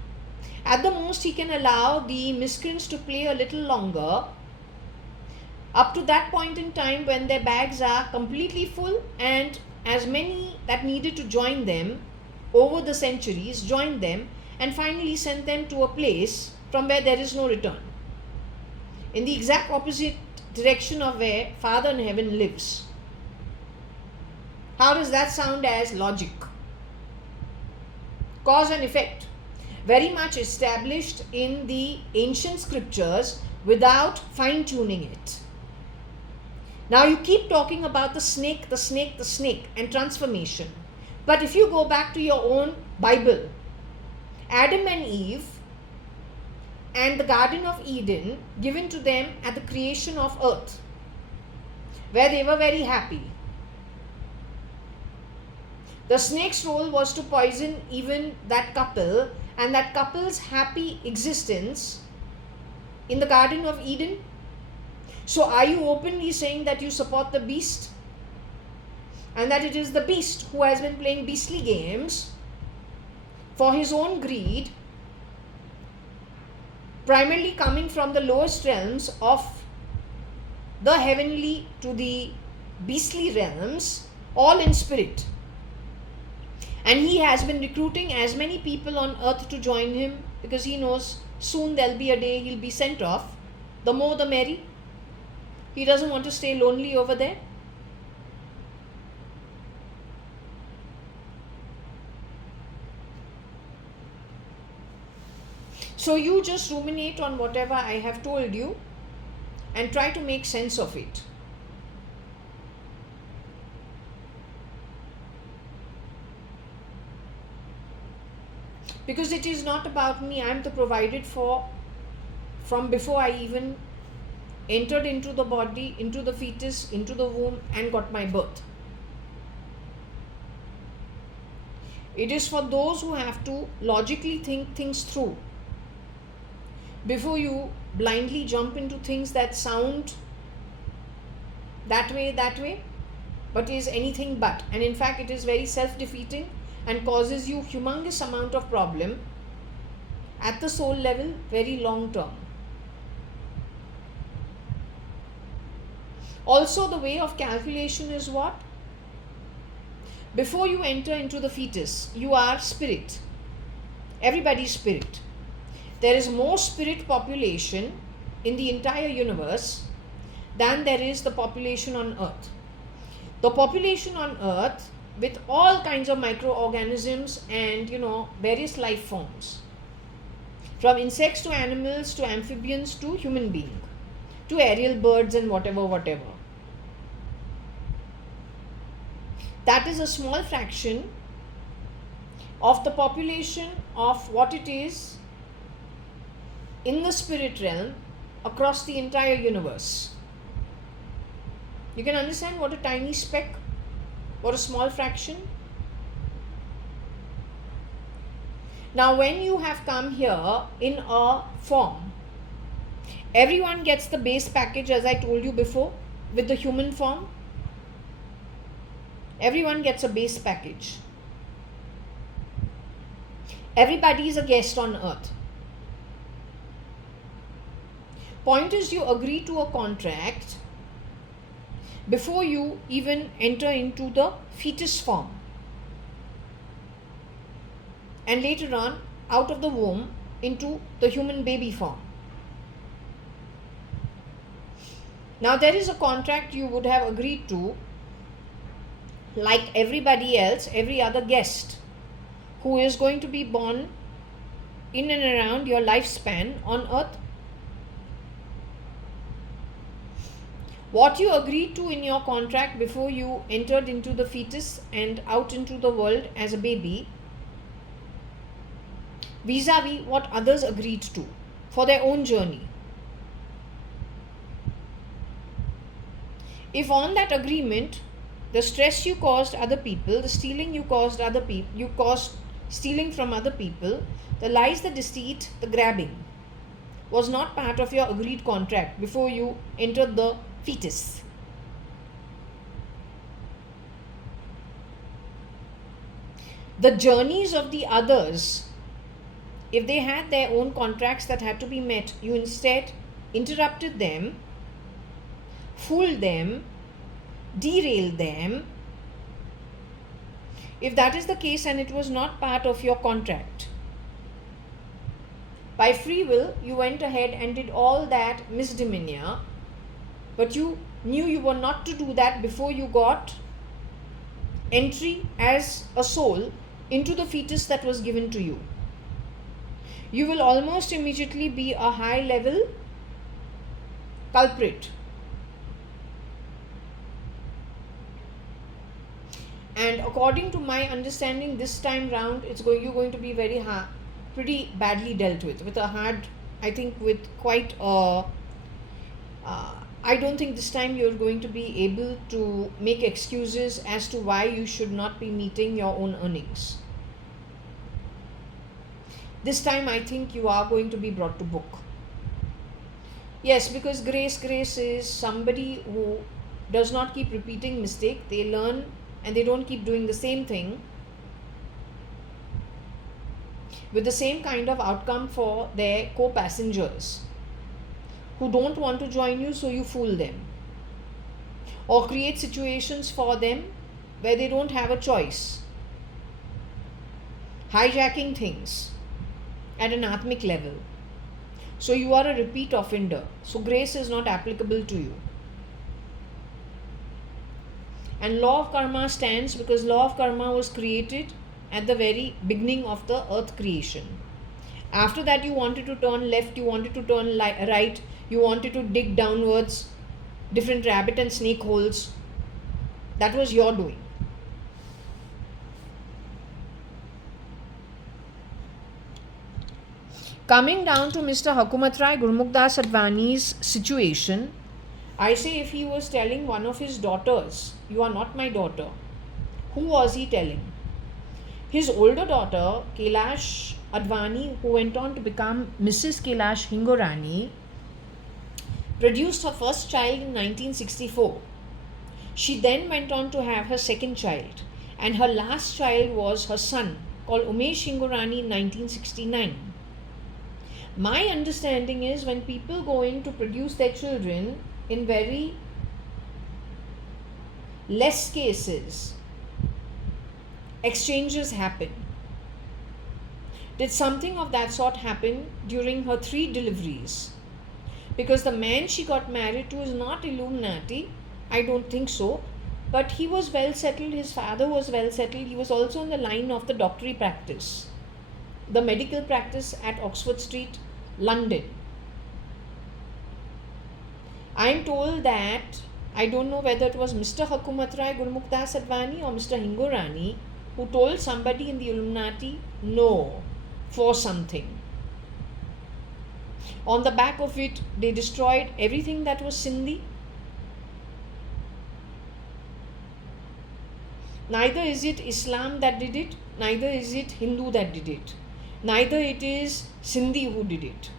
At the most, he can allow the miscreants to play a little longer, up to that point in time when their bags are completely full, and as many that needed to join them over the centuries joined them, and finally sent them to a place from where there is no return, in the exact opposite direction of where Father in heaven lives. How does that sound as logic? Cause and effect, very much established in the ancient scriptures without fine-tuning it. Now you keep talking about the snake and transformation. But if you go back to your own Bible, Adam and Eve and the Garden of Eden given to them at the creation of earth, where they were very happy. The snake's role was to poison even that couple and that couple's happy existence in the Garden of Eden. So are you openly saying that you support the beast, and that it is the beast who has been playing beastly games for his own greed, primarily coming from the lowest realms of the heavenly to the beastly realms, all in spirit? And he has been recruiting as many people on earth to join him, because he knows soon there'll be a day he'll be sent off. The more the merry. He doesn't want to stay lonely over there. So you just ruminate on whatever I have told you and try to make sense of it. Because it is not about me. I am the provided for from before I even entered into the body, into the fetus, into the womb, and got my birth. It is for those who have to logically think things through before you blindly jump into things that sound that way, but is anything but. And in fact, it is very self-defeating and causes you humongous amount of problem at the soul level, very long term. Also, the way of calculation is what? Before you enter into the fetus, you are spirit. Everybody is spirit. There is more spirit population in the entire universe than there is the population on earth. The population on earth, with all kinds of microorganisms and various life forms, from insects to animals to amphibians to human being to aerial birds and whatever, that is a small fraction of the population of what it is in the spirit realm across the entire universe. You can understand what a tiny speck, what a small fraction. Now, when you have come here in a form, everyone gets the base package, as I told you before, with the human form. Everyone gets a base package. Everybody is a guest on earth. Point is, you agree to a contract before you even enter into the fetus form, and later on out of the womb into the human baby form. Now, there is a contract you would have agreed to, like everybody else, every other guest who is going to be born in and around your lifespan on earth. What you agreed to in your contract before you entered into the fetus and out into the world as a baby, vis-a-vis what others agreed to for their own journey. If on that agreement, the stress you caused other people, the stealing you caused other people, you caused stealing from other people, the lies, the deceit, the grabbing was not part of your agreed contract before you entered the fetus. The journeys of the others, if they had their own contracts that had to be met, you instead interrupted them, fooled them, derailed them. If that is the case and it was not part of your contract, by free will you went ahead and did all that misdemeanor, but you knew you were not to do that before you got entry as a soul into the fetus that was given to you. You will almost immediately be a high level culprit. And according to my understanding, this time round you're going to be pretty badly dealt with a hard, I think with quite I don't think this time you're going to be able to make excuses as to why you should not be meeting your own earnings. This time I think you are going to be brought to book. Yes, because grace is somebody who does not keep repeating mistake. They learn and they don't keep doing the same thing with the same kind of outcome for their co-passengers who don't want to join you, so you fool them or create situations for them where they don't have a choice, hijacking things at an atmic level. So you are a repeat offender, so grace is not applicable to you. And law of karma stands because law of karma was created at the very beginning of the earth creation. After that, you wanted to turn left, you wanted to turn right, you wanted to dig downwards, different rabbit and snake holes. That was your doing. Coming down to Mr. Hukumat Rai Gurmukdas Advani's situation, I say if he was telling one of his daughters, you are not my daughter, who was he telling? His older daughter, Kailash Advani, who went on to become Mrs. Kailash Hingorani, produced her first child in 1964. She then went on to have her second child. and her last child was her son, called Umesh Hingorani, in 1969. My understanding is when people go in to produce their children, in very less cases, exchanges happen. Did something of that sort happen during her 3 deliveries? Because the man she got married to is not Illuminati, I don't think so, but he was well settled, his father was well settled, he was also on the line of the doctory practice, the medical practice at Oxford Street, London. I am told that, I don't know whether it was Mr. Hukumat Rai Gurmukh Advani or Mr. Hingorani who told somebody in the Illuminati no for something. On the back of it, they destroyed everything that was Sindhi. Neither is it Islam that did it, neither is it Hindu that did it, neither it is Sindhi who did it.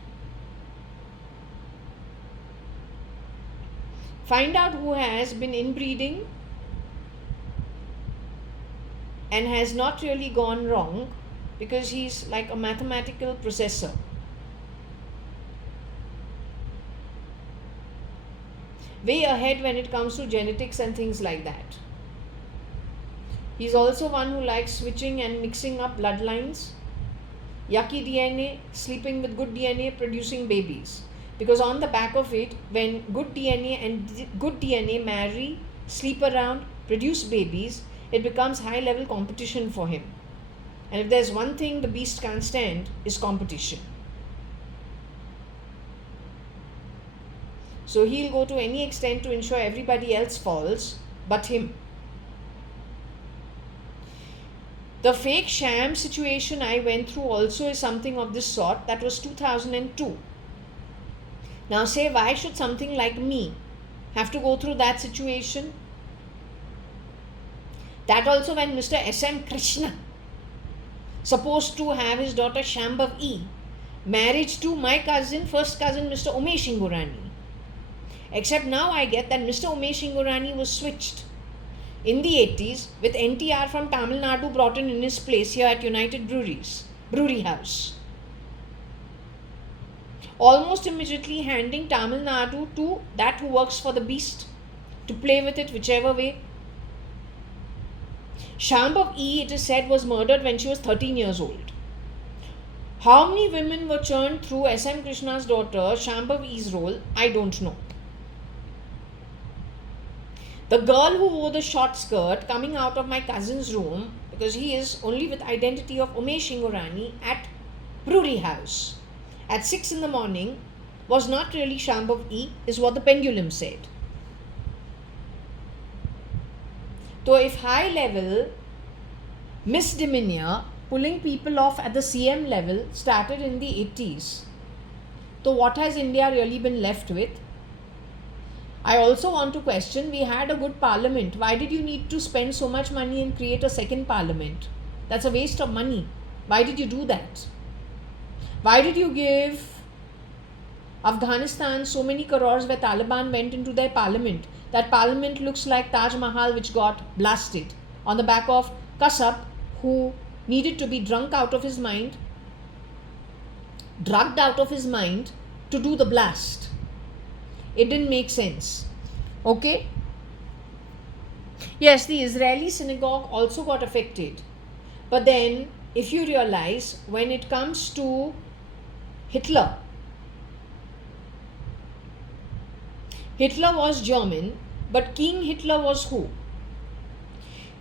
Find out who has been inbreeding and has not really gone wrong, because he's like a mathematical processor. Way ahead when it comes to genetics and things like that. He's also one who likes switching and mixing up bloodlines. Yucky DNA, sleeping with good DNA, producing babies. Because on the back of it, when good DNA and good DNA marry, sleep around, produce babies, it becomes high level competition for him. And if there's one thing the beast can't stand, is competition. So he'll go to any extent to ensure everybody else falls but him. The fake sham situation I went through also is something of this sort. That was 2002. Now say, why should something like me have to go through that situation? That also when Mr. S.M. Krishna, supposed to have his daughter Shambhav E, marriage to my cousin, first cousin Mr. Umesh Hingorani. Except now I get that Mr. Umesh Hingorani was switched in the 80s with NTR from Tamil Nadu brought in his place here at United Brewery House. Almost immediately handing Tamil Nadu to that who works for the beast to play with it whichever way. Shambhav E, it is said, was murdered when she was 13 years old. How many women were churned through S.M. Krishna's daughter Shambhav E's role, I don't know. The girl who wore the short skirt coming out of my cousin's room, because he is only with identity of Umesh Hingorani at Brewery House at 6 in the morning, was not really Shambhav E, is what the pendulum said. So if high level misdemeanor, pulling people off at the CM level, started in the 80s, so what has India really been left with? I also want to question, we had a good parliament. Why did you need to spend so much money and create a second parliament? That's a waste of money. Why did you do that? Why did you give Afghanistan so many crores where Taliban went into their parliament? That parliament looks like Taj Mahal, which got blasted on the back of Kasab, who needed to be drugged out of his mind to do the blast. It didn't make sense. Okay? Yes, the Israeli synagogue also got affected. But then, if you realize, when it comes to Hitler was German, but King Hitler was who?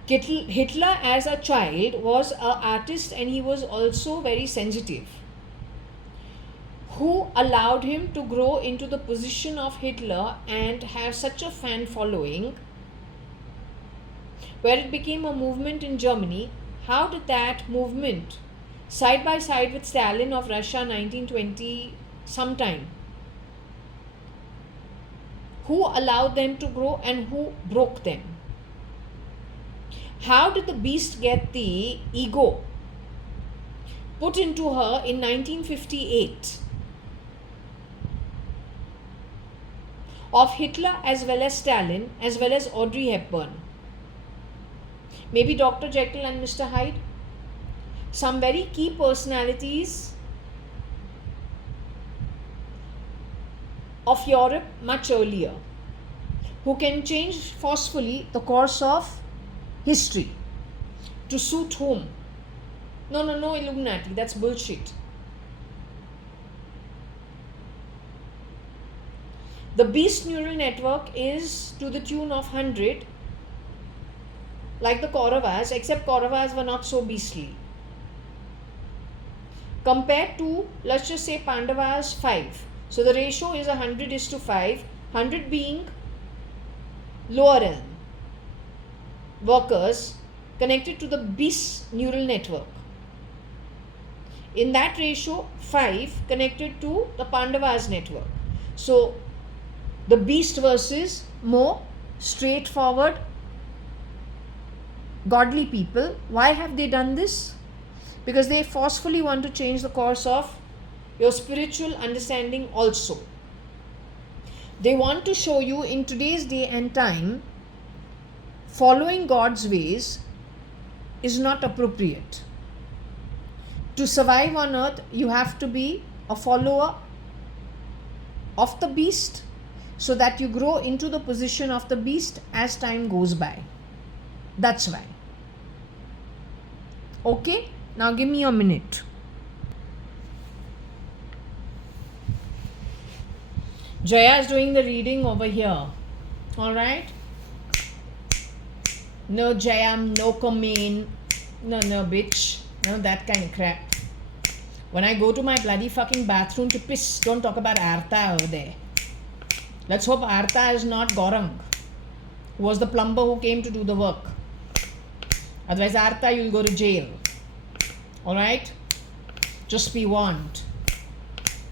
Hitler as a child was an artist, and he was also very sensitive. Who allowed him to grow into the position of Hitler and have such a fan following, where it became a movement in Germany? How did that movement, side by side with Stalin of Russia 1920 sometime, who allowed them to grow and who broke them? How did the beast get the ego put into her in 1958 of Hitler as well as Stalin as well as Audrey Hepburn? Maybe Dr. Jekyll and Mr. Hyde. Some very key personalities of Europe much earlier, who can change forcefully the course of history. To suit whom? No, Illuminati, that's bullshit. The beast neural network is to the tune of 100, like the Kauravas, except Kauravas were not so beastly. Compared to, let's just say, Pandavas 5. So the ratio is 100:5, 100 being lower realm workers connected to the beast neural network. In that ratio, 5 connected to the Pandavas network. So the beast versus more straightforward godly people. Why have they done this? Because they forcefully want to change the course of your spiritual understanding also. They want to show you in today's day and time, following God's ways is not appropriate. To survive on earth, you have to be a follower of the beast, so that you grow into the position of the beast as time goes by. That's why. Okay, now give me a minute. Jaya is doing the reading over here. Alright? No Jayam, no Kamin. No, bitch. No, that kind of crap. When I go to my bloody fucking bathroom to piss, don't talk about Artha over there. Let's hope Artha is not Gaurang, who was the plumber who came to do the work. Otherwise, Artha, you'll go to jail. Alright? Just be warned.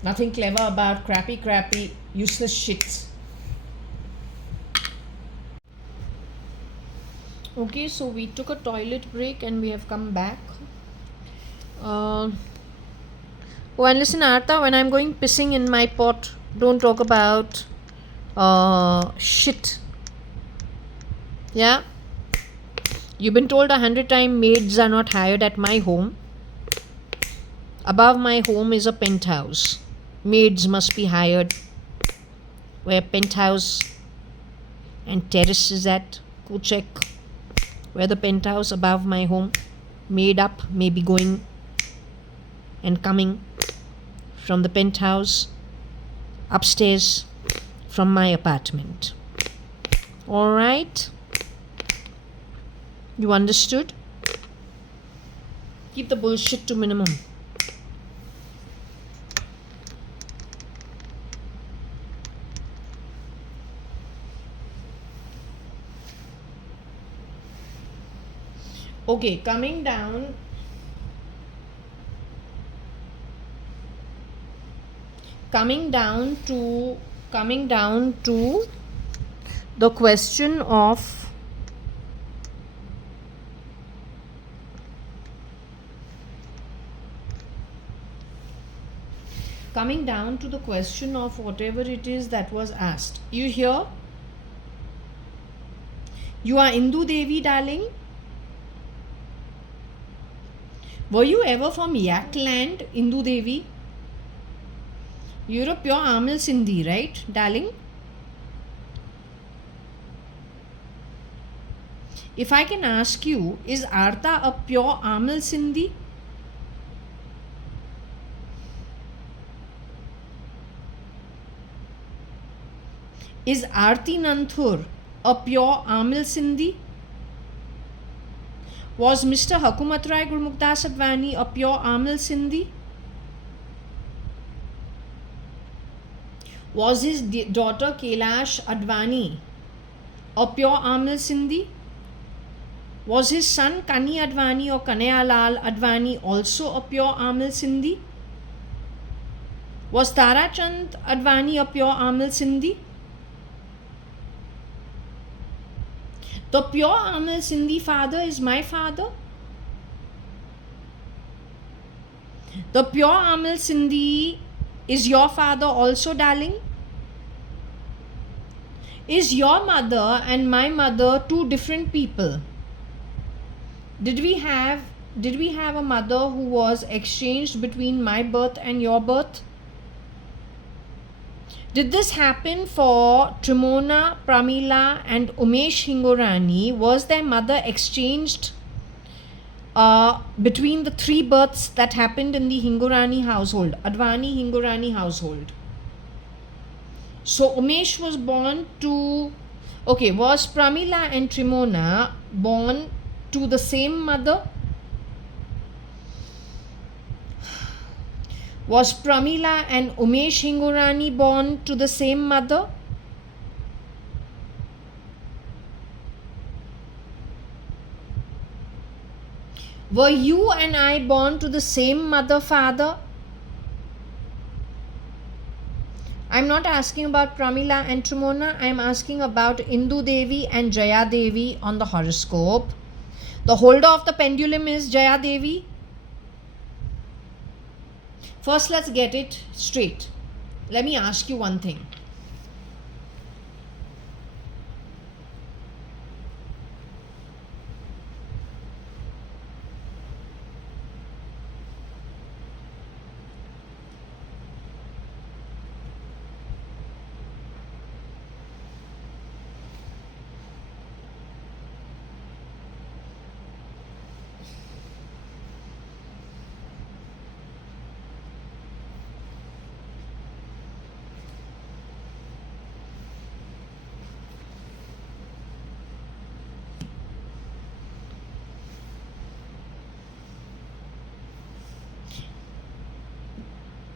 Nothing clever about crappy, useless shit. Okay, so we took a toilet break and we have come back. Oh, and listen, Artha, when I'm going pissing in my pot, don't talk about shit. Yeah? You've been told 100 times maids are not hired at my home. Above my home is a penthouse. Maids must be hired where penthouse and terrace is at. Go check where the penthouse above my home, made up, may be going and coming from the penthouse upstairs from my apartment. Alright? You understood? Keep the bullshit to minimum. Okay, coming down to the question of whatever it is that was asked. You hear? You are Indu Devi, darling? Were you ever from Yak land, Indu Devi? You're a pure Amil Sindhi, right, darling? If I can ask you, is Artha a pure Amil Sindhi? Is Aarti Nanthur a pure Amil Sindhi? Was Mr. Hakumat Rai Gurmukdas Advani a pure Amil Sindhi? Was his daughter Kailash Advani a pure Amil Sindhi? Was his son Kani Advani or Kanayalal Advani also a pure Amil Sindhi? Was Tara Chand Advani a pure Amil Sindhi? The pure Amil Sindhi father is my father. The pure Amil Sindhi is your father also, darling. Is your mother and my mother two different people? Did we have a mother who was exchanged between my birth and your birth? Did this happen for Trimona, Pramila and Umesh Hingorani? Was their mother exchanged between the 3 births that happened in the Hingorani household, Advani Hingorani household? So Umesh was born to, was Pramila and Trimona born to the same mother? Was Pramila and Umesh Hingorani born to the same mother? Were you and I born to the same mother, father? I'm not asking about Pramila and Trimona. I'm asking about Indu Devi and Jaya Devi on the horoscope. The holder of the pendulum is Jaya Devi. First, let's get it straight. Let me ask you one thing.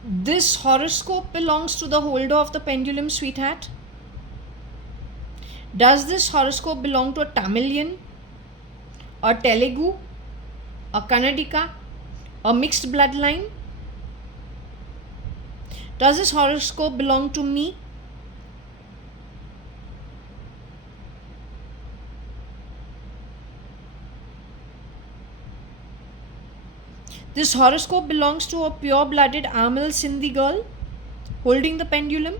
This horoscope belongs to the holder of the pendulum, sweetheart. Does this horoscope belong to a Tamilian, a Telugu, a Kannadika, a mixed bloodline? Does this horoscope belong to me? This horoscope belongs to a pure-blooded Amal Sindhi girl holding the pendulum.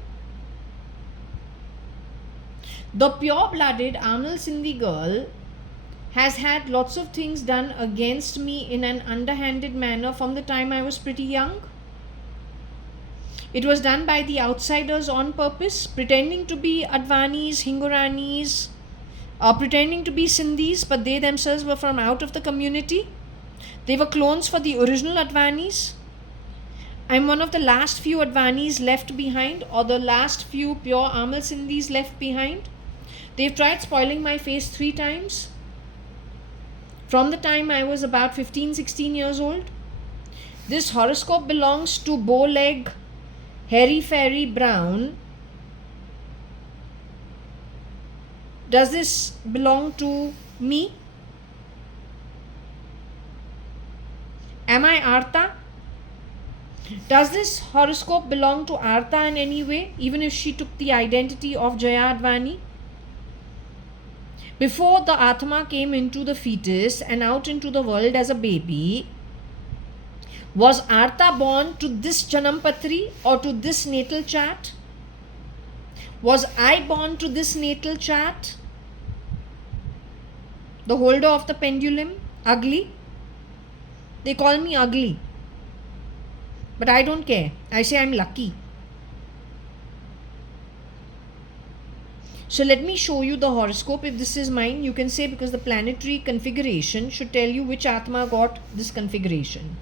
The pure-blooded Amal Sindhi girl has had lots of things done against me in an underhanded manner from the time I was pretty young. It was done by the outsiders on purpose, pretending to be Advanis, Hingoranis, pretending to be Sindhis, but they themselves were from out of the community. They were clones for the original Advanis. I'm one of the last few Advanis left behind, or the last few pure Amal Sindhis left behind. They've tried spoiling my face 3 times. From the time I was about 15-16 years old. This horoscope belongs to bow-leg, hairy-fairy brown. Does this belong to me? Am I Artha? Does this horoscope belong to Artha in any way, even if she took the identity of JAYA.ADVANI? Before the Atma came into the fetus and out into the world as a baby, was Artha born to this Janampatri or to this natal chart? Was I born to this natal chart? The holder of the pendulum, ugly? They call me ugly. But I don't care. I say I'm lucky. So let me show you the horoscope. If this is mine, you can say, because the planetary configuration should tell you which Atma got this configuration.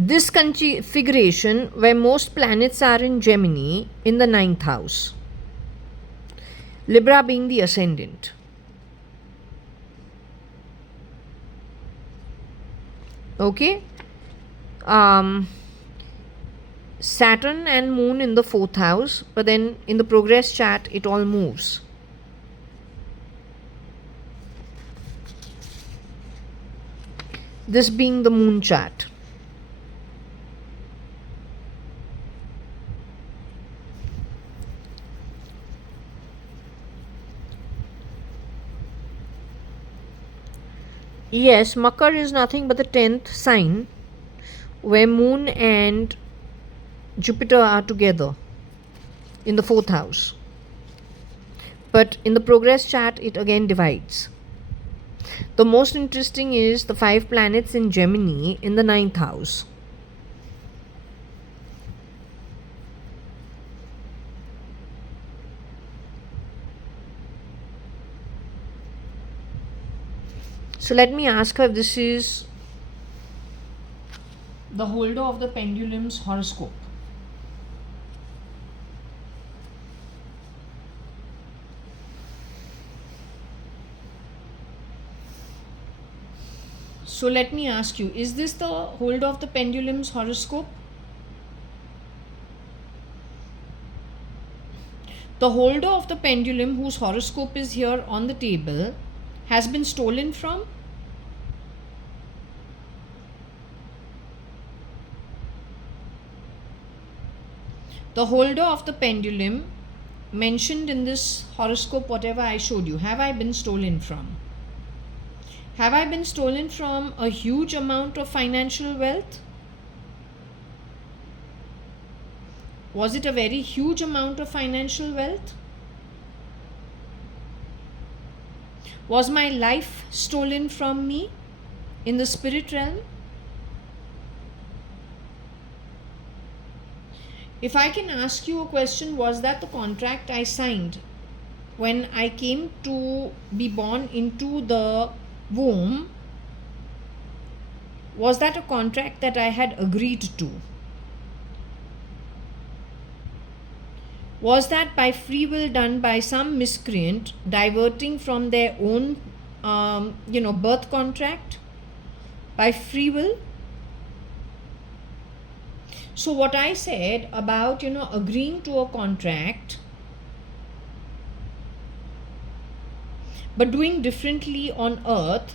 This configuration, where most planets are in Gemini, in the 9th house, Libra being the ascendant. Okay, Saturn and Moon in the 4th house, but then in the progress chart it all moves. This being the moon chart. Yes, Makar is nothing but the 10th sign where moon and Jupiter are together in the 4th house. But in the progress chart, it again divides. The most interesting is the 5 planets in Gemini in the 9th house. So let me ask her if this is the holder of the pendulum's horoscope. So let me ask you, is this the holder of the pendulum's horoscope? The holder of the pendulum, whose horoscope is here on the table, has been stolen from? The holder of the pendulum mentioned in this horoscope, whatever I showed you, have I been stolen from? Have I been stolen from a huge amount of financial wealth? Was it a very huge amount of financial wealth? Was my life stolen from me in the spirit realm? If I can ask you a question, was that the contract I signed when I came to be born into the womb? Was that a contract that I had agreed to? Was that by free will done by some miscreant diverting from their own birth contract by free will? So what I said about agreeing to a contract but doing differently on earth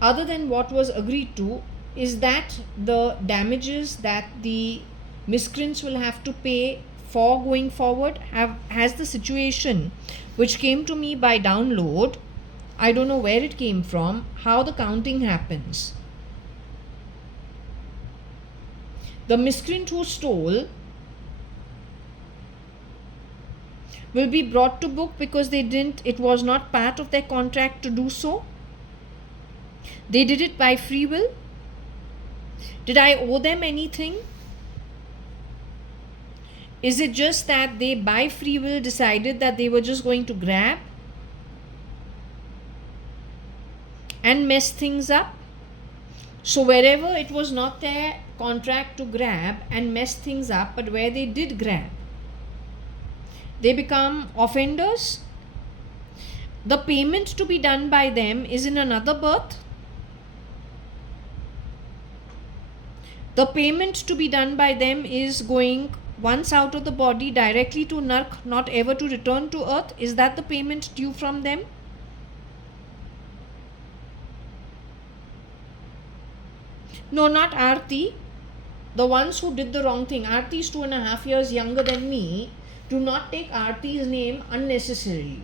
other than what was agreed to, is that the damages that the miscreants will have to pay for going forward? Has the situation which came to me by download, I don't know where it came from, how the counting happens. The miscreant who stole will be brought to book because it was not part of their contract to do so. They did it by free will. Did I owe them anything? Is it just that they by free will decided that they were just going to grab and mess things up? So wherever it was not their contract to grab and mess things up, but where they did grab, they become offenders. The payment to be done by them is in another birth. The payment to be done by them is going once out of the body directly to Nark, not ever to return to earth. Is that the payment due from them? No, not Aarti. The ones who did the wrong thing. Aarti is 2.5 years younger than me. Do not take Aarti's name unnecessarily.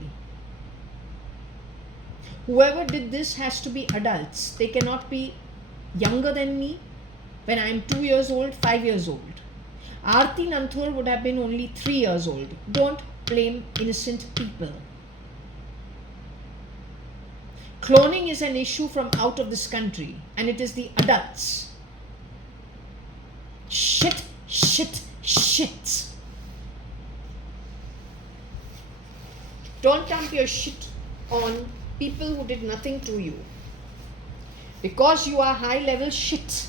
Whoever did this has to be adults. They cannot be younger than me when I am 2 years old, 5 years old. Aarti Nanthur would have been only 3 years old. Don't blame innocent people. Cloning is an issue from out of this country, and it is the adults. Shit, shit, shit. Don't dump your shit on people who did nothing to you. Because you are high level shit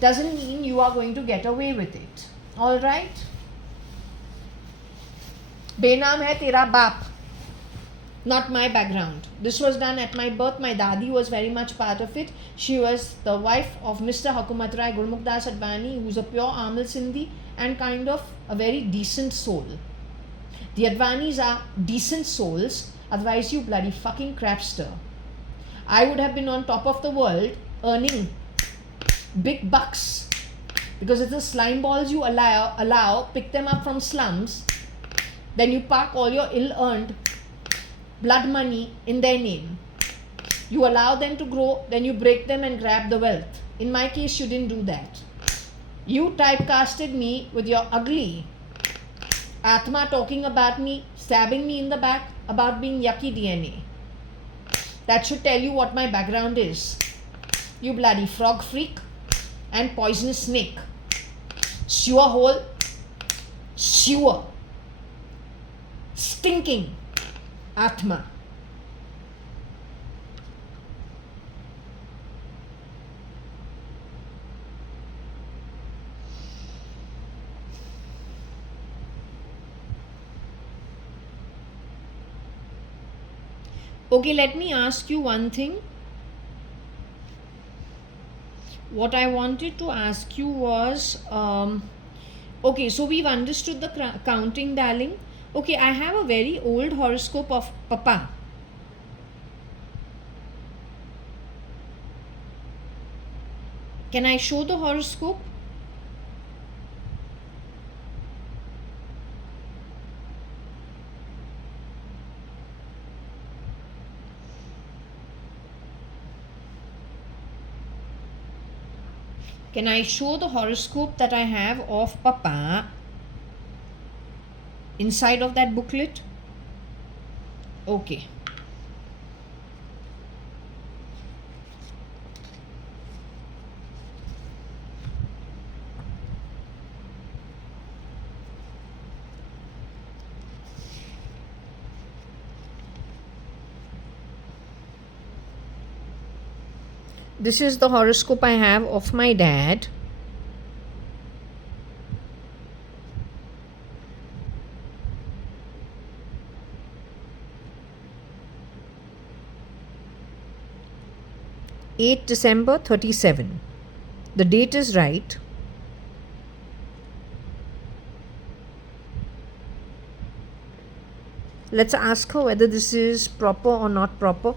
doesn't mean you are going to get away with it. Alright? Benam hai tera baap. Not my background. This was done at my birth. My dadi was very much part of it. She was the wife of Mr. Hukumat Rai JAYA.ADVANI, who's a pure Amil Sindhi and kind of a very decent soul. The Advanis are decent souls, otherwise you bloody fucking crapster. I would have been on top of the world earning big bucks, because it's the slime balls you allow, pick them up from slums, then you park all your ill-earned blood money in their name. You allow them to grow, then you break them and grab the wealth. In my case, you didn't do that. You typecasted me with your ugly Atma talking about me, stabbing me in the back about being yucky DNA. That should tell you what my background is. You bloody frog freak and poisonous snake. Sewer hole, sewer, stinking Atma. Okay, let me ask you one thing. What I wanted to ask you was, okay, so we've understood the counting, darling. Okay, I have a very old horoscope of Papa. Can I show the horoscope? Can I show the horoscope that I have of Papa inside of that booklet? Okay. This is the horoscope I have of my dad. December 37. The date is right. Let's ask her whether this is proper or not proper.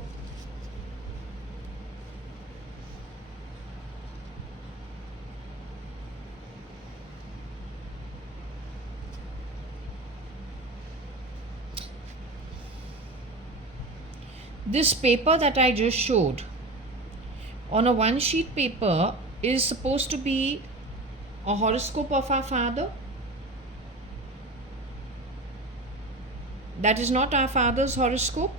This paper that I just showed on a one sheet paper is supposed to be a horoscope of our father. That is not our father's horoscope.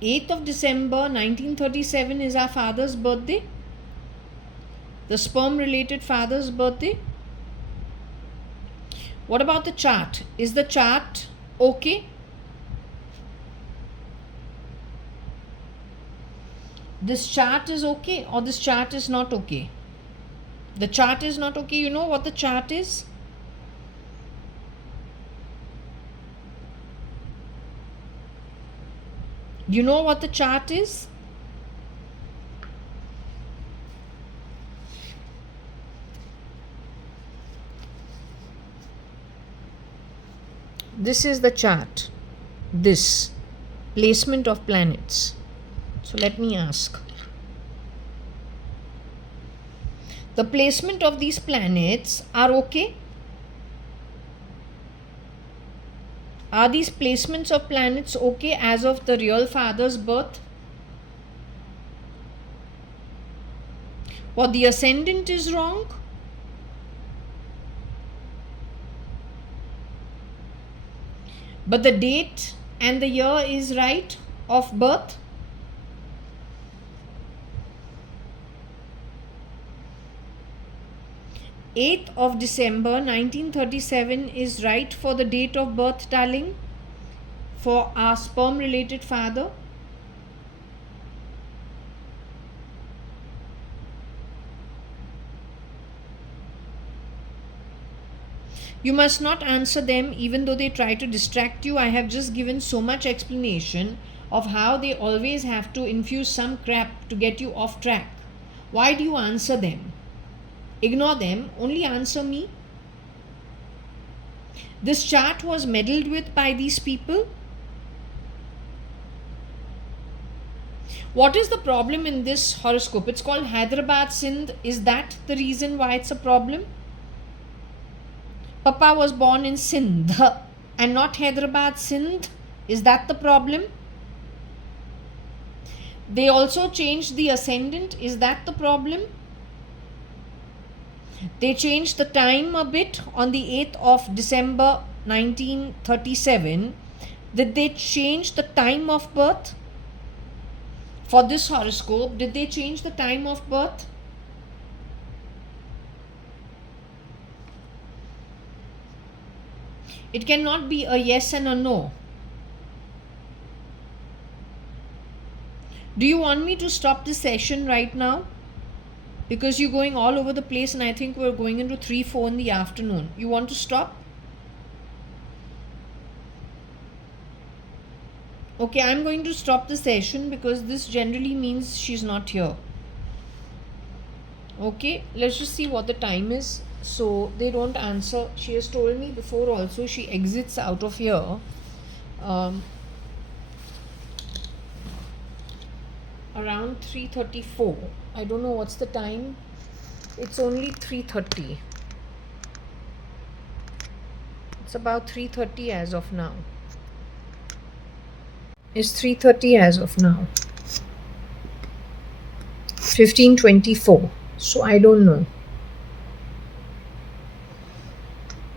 December 1937 is our father's birthday. The sperm related father's birthday. What about the chart? Is the chart okay? This chart is okay or this chart is not okay? The chart is not okay. You know what the chart is? You know what the chart is? This is the chart. This placement of planets. So let me ask. The placement of these planets are okay? Are these placements of planets okay as of the real father's birth? What, the ascendant is wrong? But the date and the year is right of birth? December 1937 is right for the date of birth, darling, for our sperm related father. You must not answer them even though they try to distract you. I have just given so much explanation of how they always have to infuse some crap to get you off track. Why do you answer them? Ignore them, only answer me. This chart was meddled with by these people. What is the problem in this horoscope? It's called Hyderabad Sindh. Is that the reason why it's a problem? Papa was born in Sindh and not Hyderabad Sindh. Is that the problem? They also changed the ascendant. Is that the problem? They changed the time a bit on the 8th of December 1937. Did they change the time of birth? For this horoscope, did they change the time of birth? It cannot be a yes and a no. Do you want me to stop this session right now? Because you're going all over the place and I think we're going into 3-4 in the afternoon. You want to stop? Okay, I'm going to stop the session because this generally means she's not here. Okay, let's just see what the time is. So they don't answer. She has told me before also she exits out of here. Around 3:34. I don't know what's the time. It's only 3:30. It's about 3:30 as of now. It's 3:30 as of now. 15:24. So I don't know.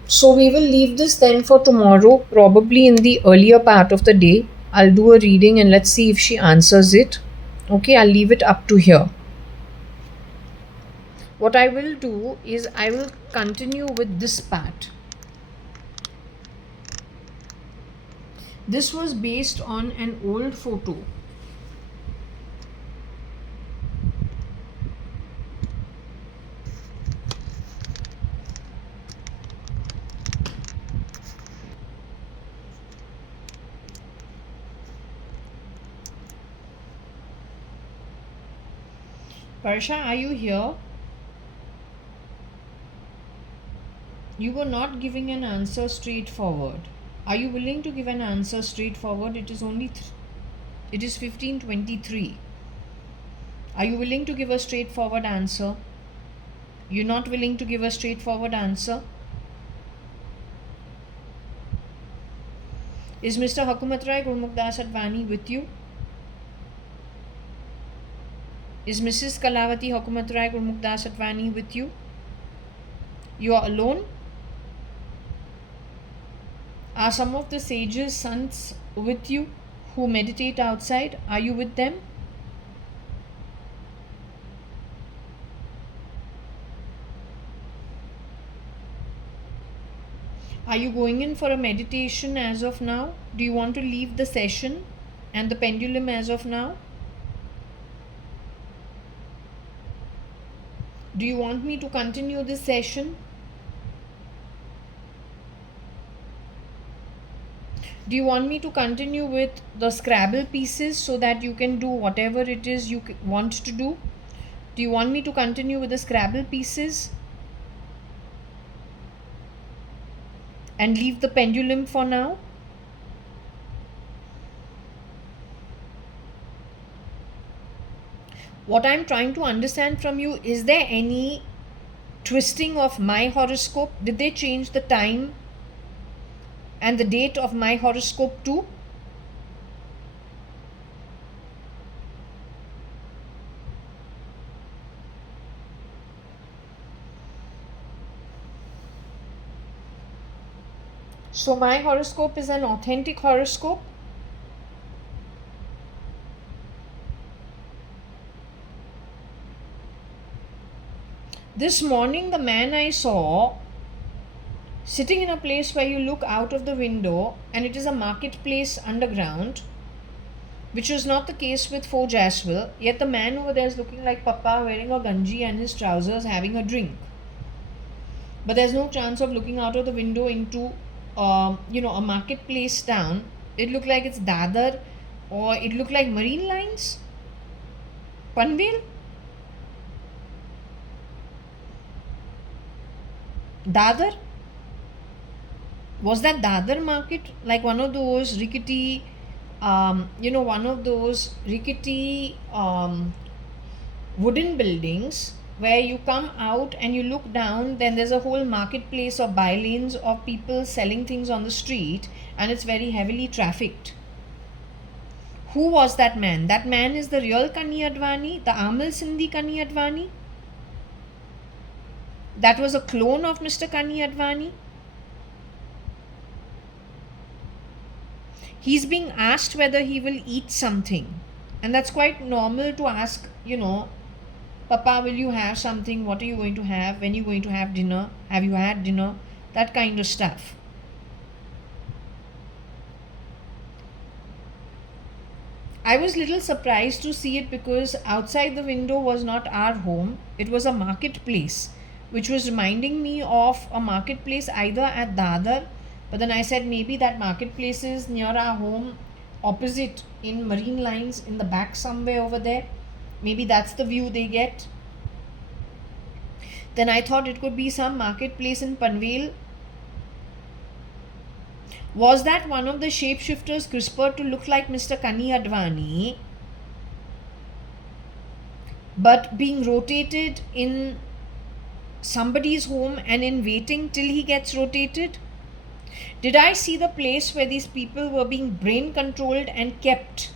So we will leave this then for tomorrow, probably in the earlier part of the day. I'll do a reading and let's see if she answers it. Okay, I'll leave it up to here. What I will do is I will continue with this part. This was based on an old photo. Parsha, are you here? You were not giving an answer straightforward. Are you willing to give an answer straightforward? It is only it is 15:23. Are you willing to give a straightforward answer? You're not willing to give a straightforward answer? Is Mr. Hukumat Rai JAYA.ADVANI with you? Is Mrs. Kalavati Hukumat Rai JAYA.ADVANI with you? You are alone? Are some of the sages, sants with you who meditate outside? Are you with them? Are you going in for a meditation as of now? Do you want to leave the session and the pendulum as of now? Do you want me to continue this session? Do you want me to continue with the Scrabble pieces so that you can do whatever it is you want to do? Do you want me to continue with the Scrabble pieces and leave the pendulum for now? What I'm trying to understand from you, is there any twisting of my horoscope? Did they change the time and the date of my horoscope too? So my horoscope is an authentic horoscope. This morning the man I saw sitting in a place where you look out of the window and it is a marketplace underground, which was not the case with Forge as well. Yet the man over there is looking like Papa, wearing a ganji and his trousers, having a drink. But there's no chance of looking out of the window into a marketplace town. It looked like it's Dadar, or it looked like Marine Lines, Panvel, Dadar. Was that Dadar market like one of those rickety, one of those rickety wooden buildings where you come out and you look down, then there's a whole marketplace or by-lanes of people selling things on the street, and it's very heavily trafficked? Who was that man? That man is the real Kani Advani, the Amil Sindhi Kani Advani. That was a clone of Mr. Kani Advani. He's being asked whether he will eat something, and that's quite normal to ask, Papa, will you have something? What are you going to have? When are you going to have dinner? Have you had dinner? That kind of stuff. I was little surprised to see it because outside the window was not our home. It was a marketplace, which was reminding me of a marketplace either at Dadar, but then I said maybe that marketplace is near our home, opposite in Marine Lines, in the back somewhere over there. Maybe that's the view they get. Then I thought it could be some marketplace in Panvel. Was that one of the shapeshifters CRISPR to look like Mr. Kani Advani, but being rotated in somebody's home and in waiting till he gets rotated? Did I see the place where these people were being brain controlled and kept?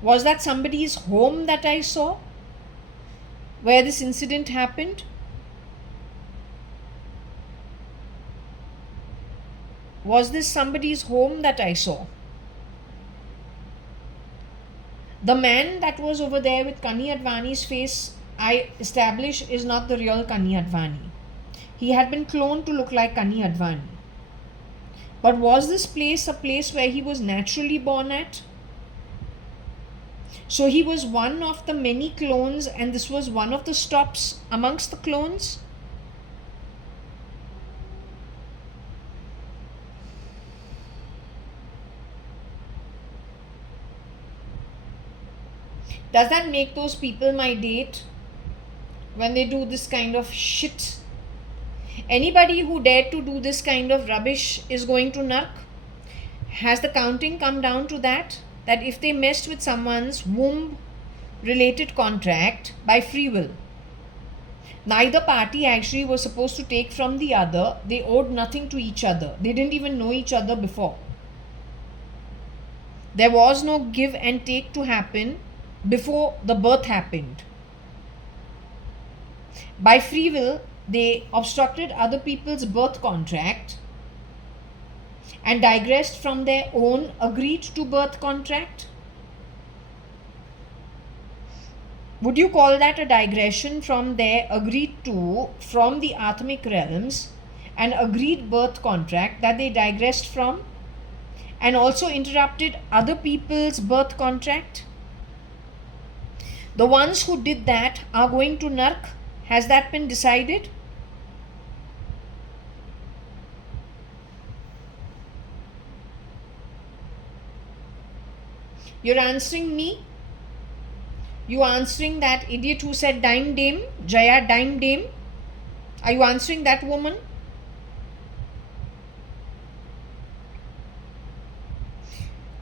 Was that somebody's home that I saw where this incident happened? Was this somebody's home that I saw? The man that was over there with Kani Advani's face, I establish, is not the real Kani Advani. He had been cloned to look like Kani Advani. But was this place a place where he was naturally born at? So he was one of the many clones, and this was one of the stops amongst the clones? Does that make those people my date when they do this kind of shit? Anybody who dared to do this kind of rubbish is going to narc? Has the counting come down to that? That if they messed with someone's womb related contract by free will, neither party actually was supposed to take from the other. They owed nothing to each other. They didn't even know each other before. There was no give and take to happen before the birth happened. By free will, they obstructed other people's birth contract and digressed from their own agreed to birth contract. Would you call that a digression from their agreed to, from the Atmic realms, an agreed birth contract that they digressed from and also interrupted other people's birth contract? The ones who did that are going to narc. Has that been decided? You're answering me? You answering that idiot who said dime dame, Jaya dime dame? Are you answering that woman?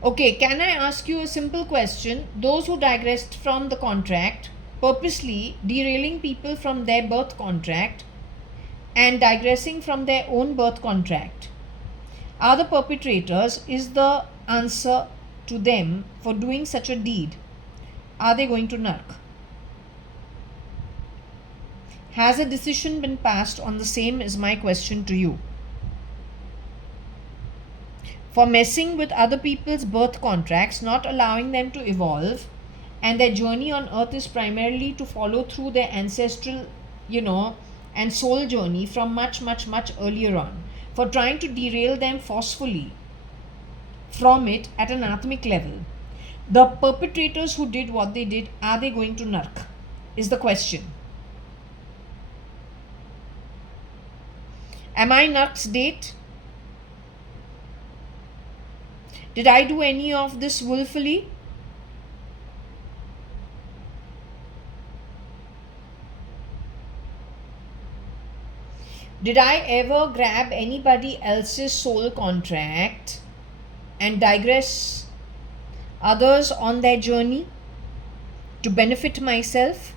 Okay, can I ask you a simple question? Those who digressed from the contract, purposely derailing people from their birth contract and digressing from their own birth contract, are the perpetrators? Is the answer to them for doing such a deed? Are they going to narc? Has a decision been passed on the same is my question to you. For messing with other people's birth contracts, not allowing them to evolve, and their journey on earth is primarily to follow through their ancestral, and soul journey from much, much, much earlier on. For trying to derail them forcefully from it at an atmic level. The perpetrators who did what they did, are they going to narc? Is the question. Am I narc's date? Did I do any of this willfully? Did I ever grab anybody else's soul contract and digress others on their journey to benefit myself?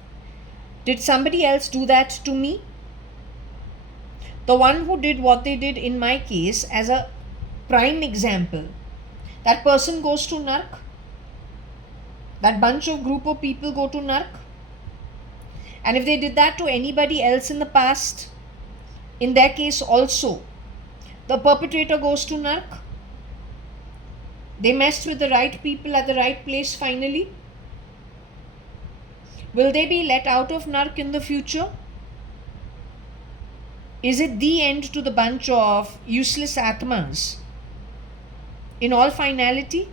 Did somebody else do that to me? The one who did what they did in my case, as a prime example, that person goes to Nark. That bunch of group of people go to Nark. And if they did that to anybody else in the past, in their case also, the perpetrator goes to Nark. They messed with the right people at the right place finally. Will they be let out of Nark in the future? Is it the end to the bunch of useless Atmas? In all finality,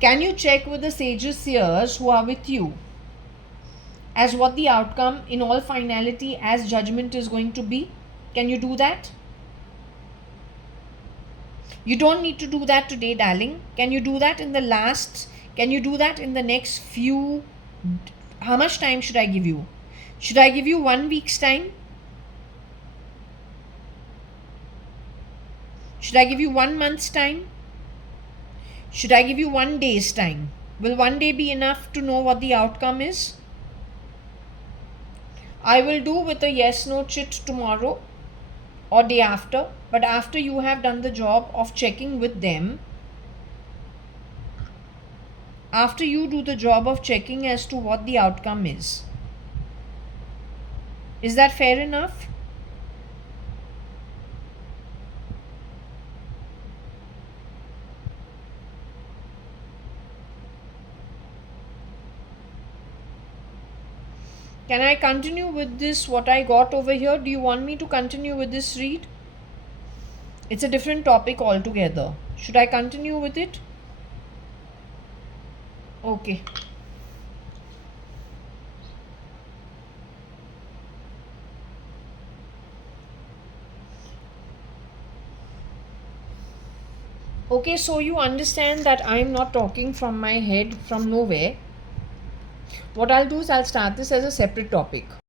can you check with the sages seers who are with you as what the outcome in all finality as judgment is going to be? Can you do that? You don't need to do that today, darling. Can you do that in the next few, how much time should I give you? Should I give you 1 week's time? Should I give you 1 month's time? Should I give you 1 day's time? Will 1 day be enough to know what the outcome is? I will do with a yes-no chit tomorrow or day after, but after you have done the job of checking with them, after you do the job of checking as to what the outcome is. Is that fair enough? Can I continue with this, what I got over here? Do you want me to continue with this read? It's a different topic altogether. Should I continue with it? Okay. Okay, so you understand that I'm not talking from my head, from nowhere. What I'll do is I'll start this as a separate topic.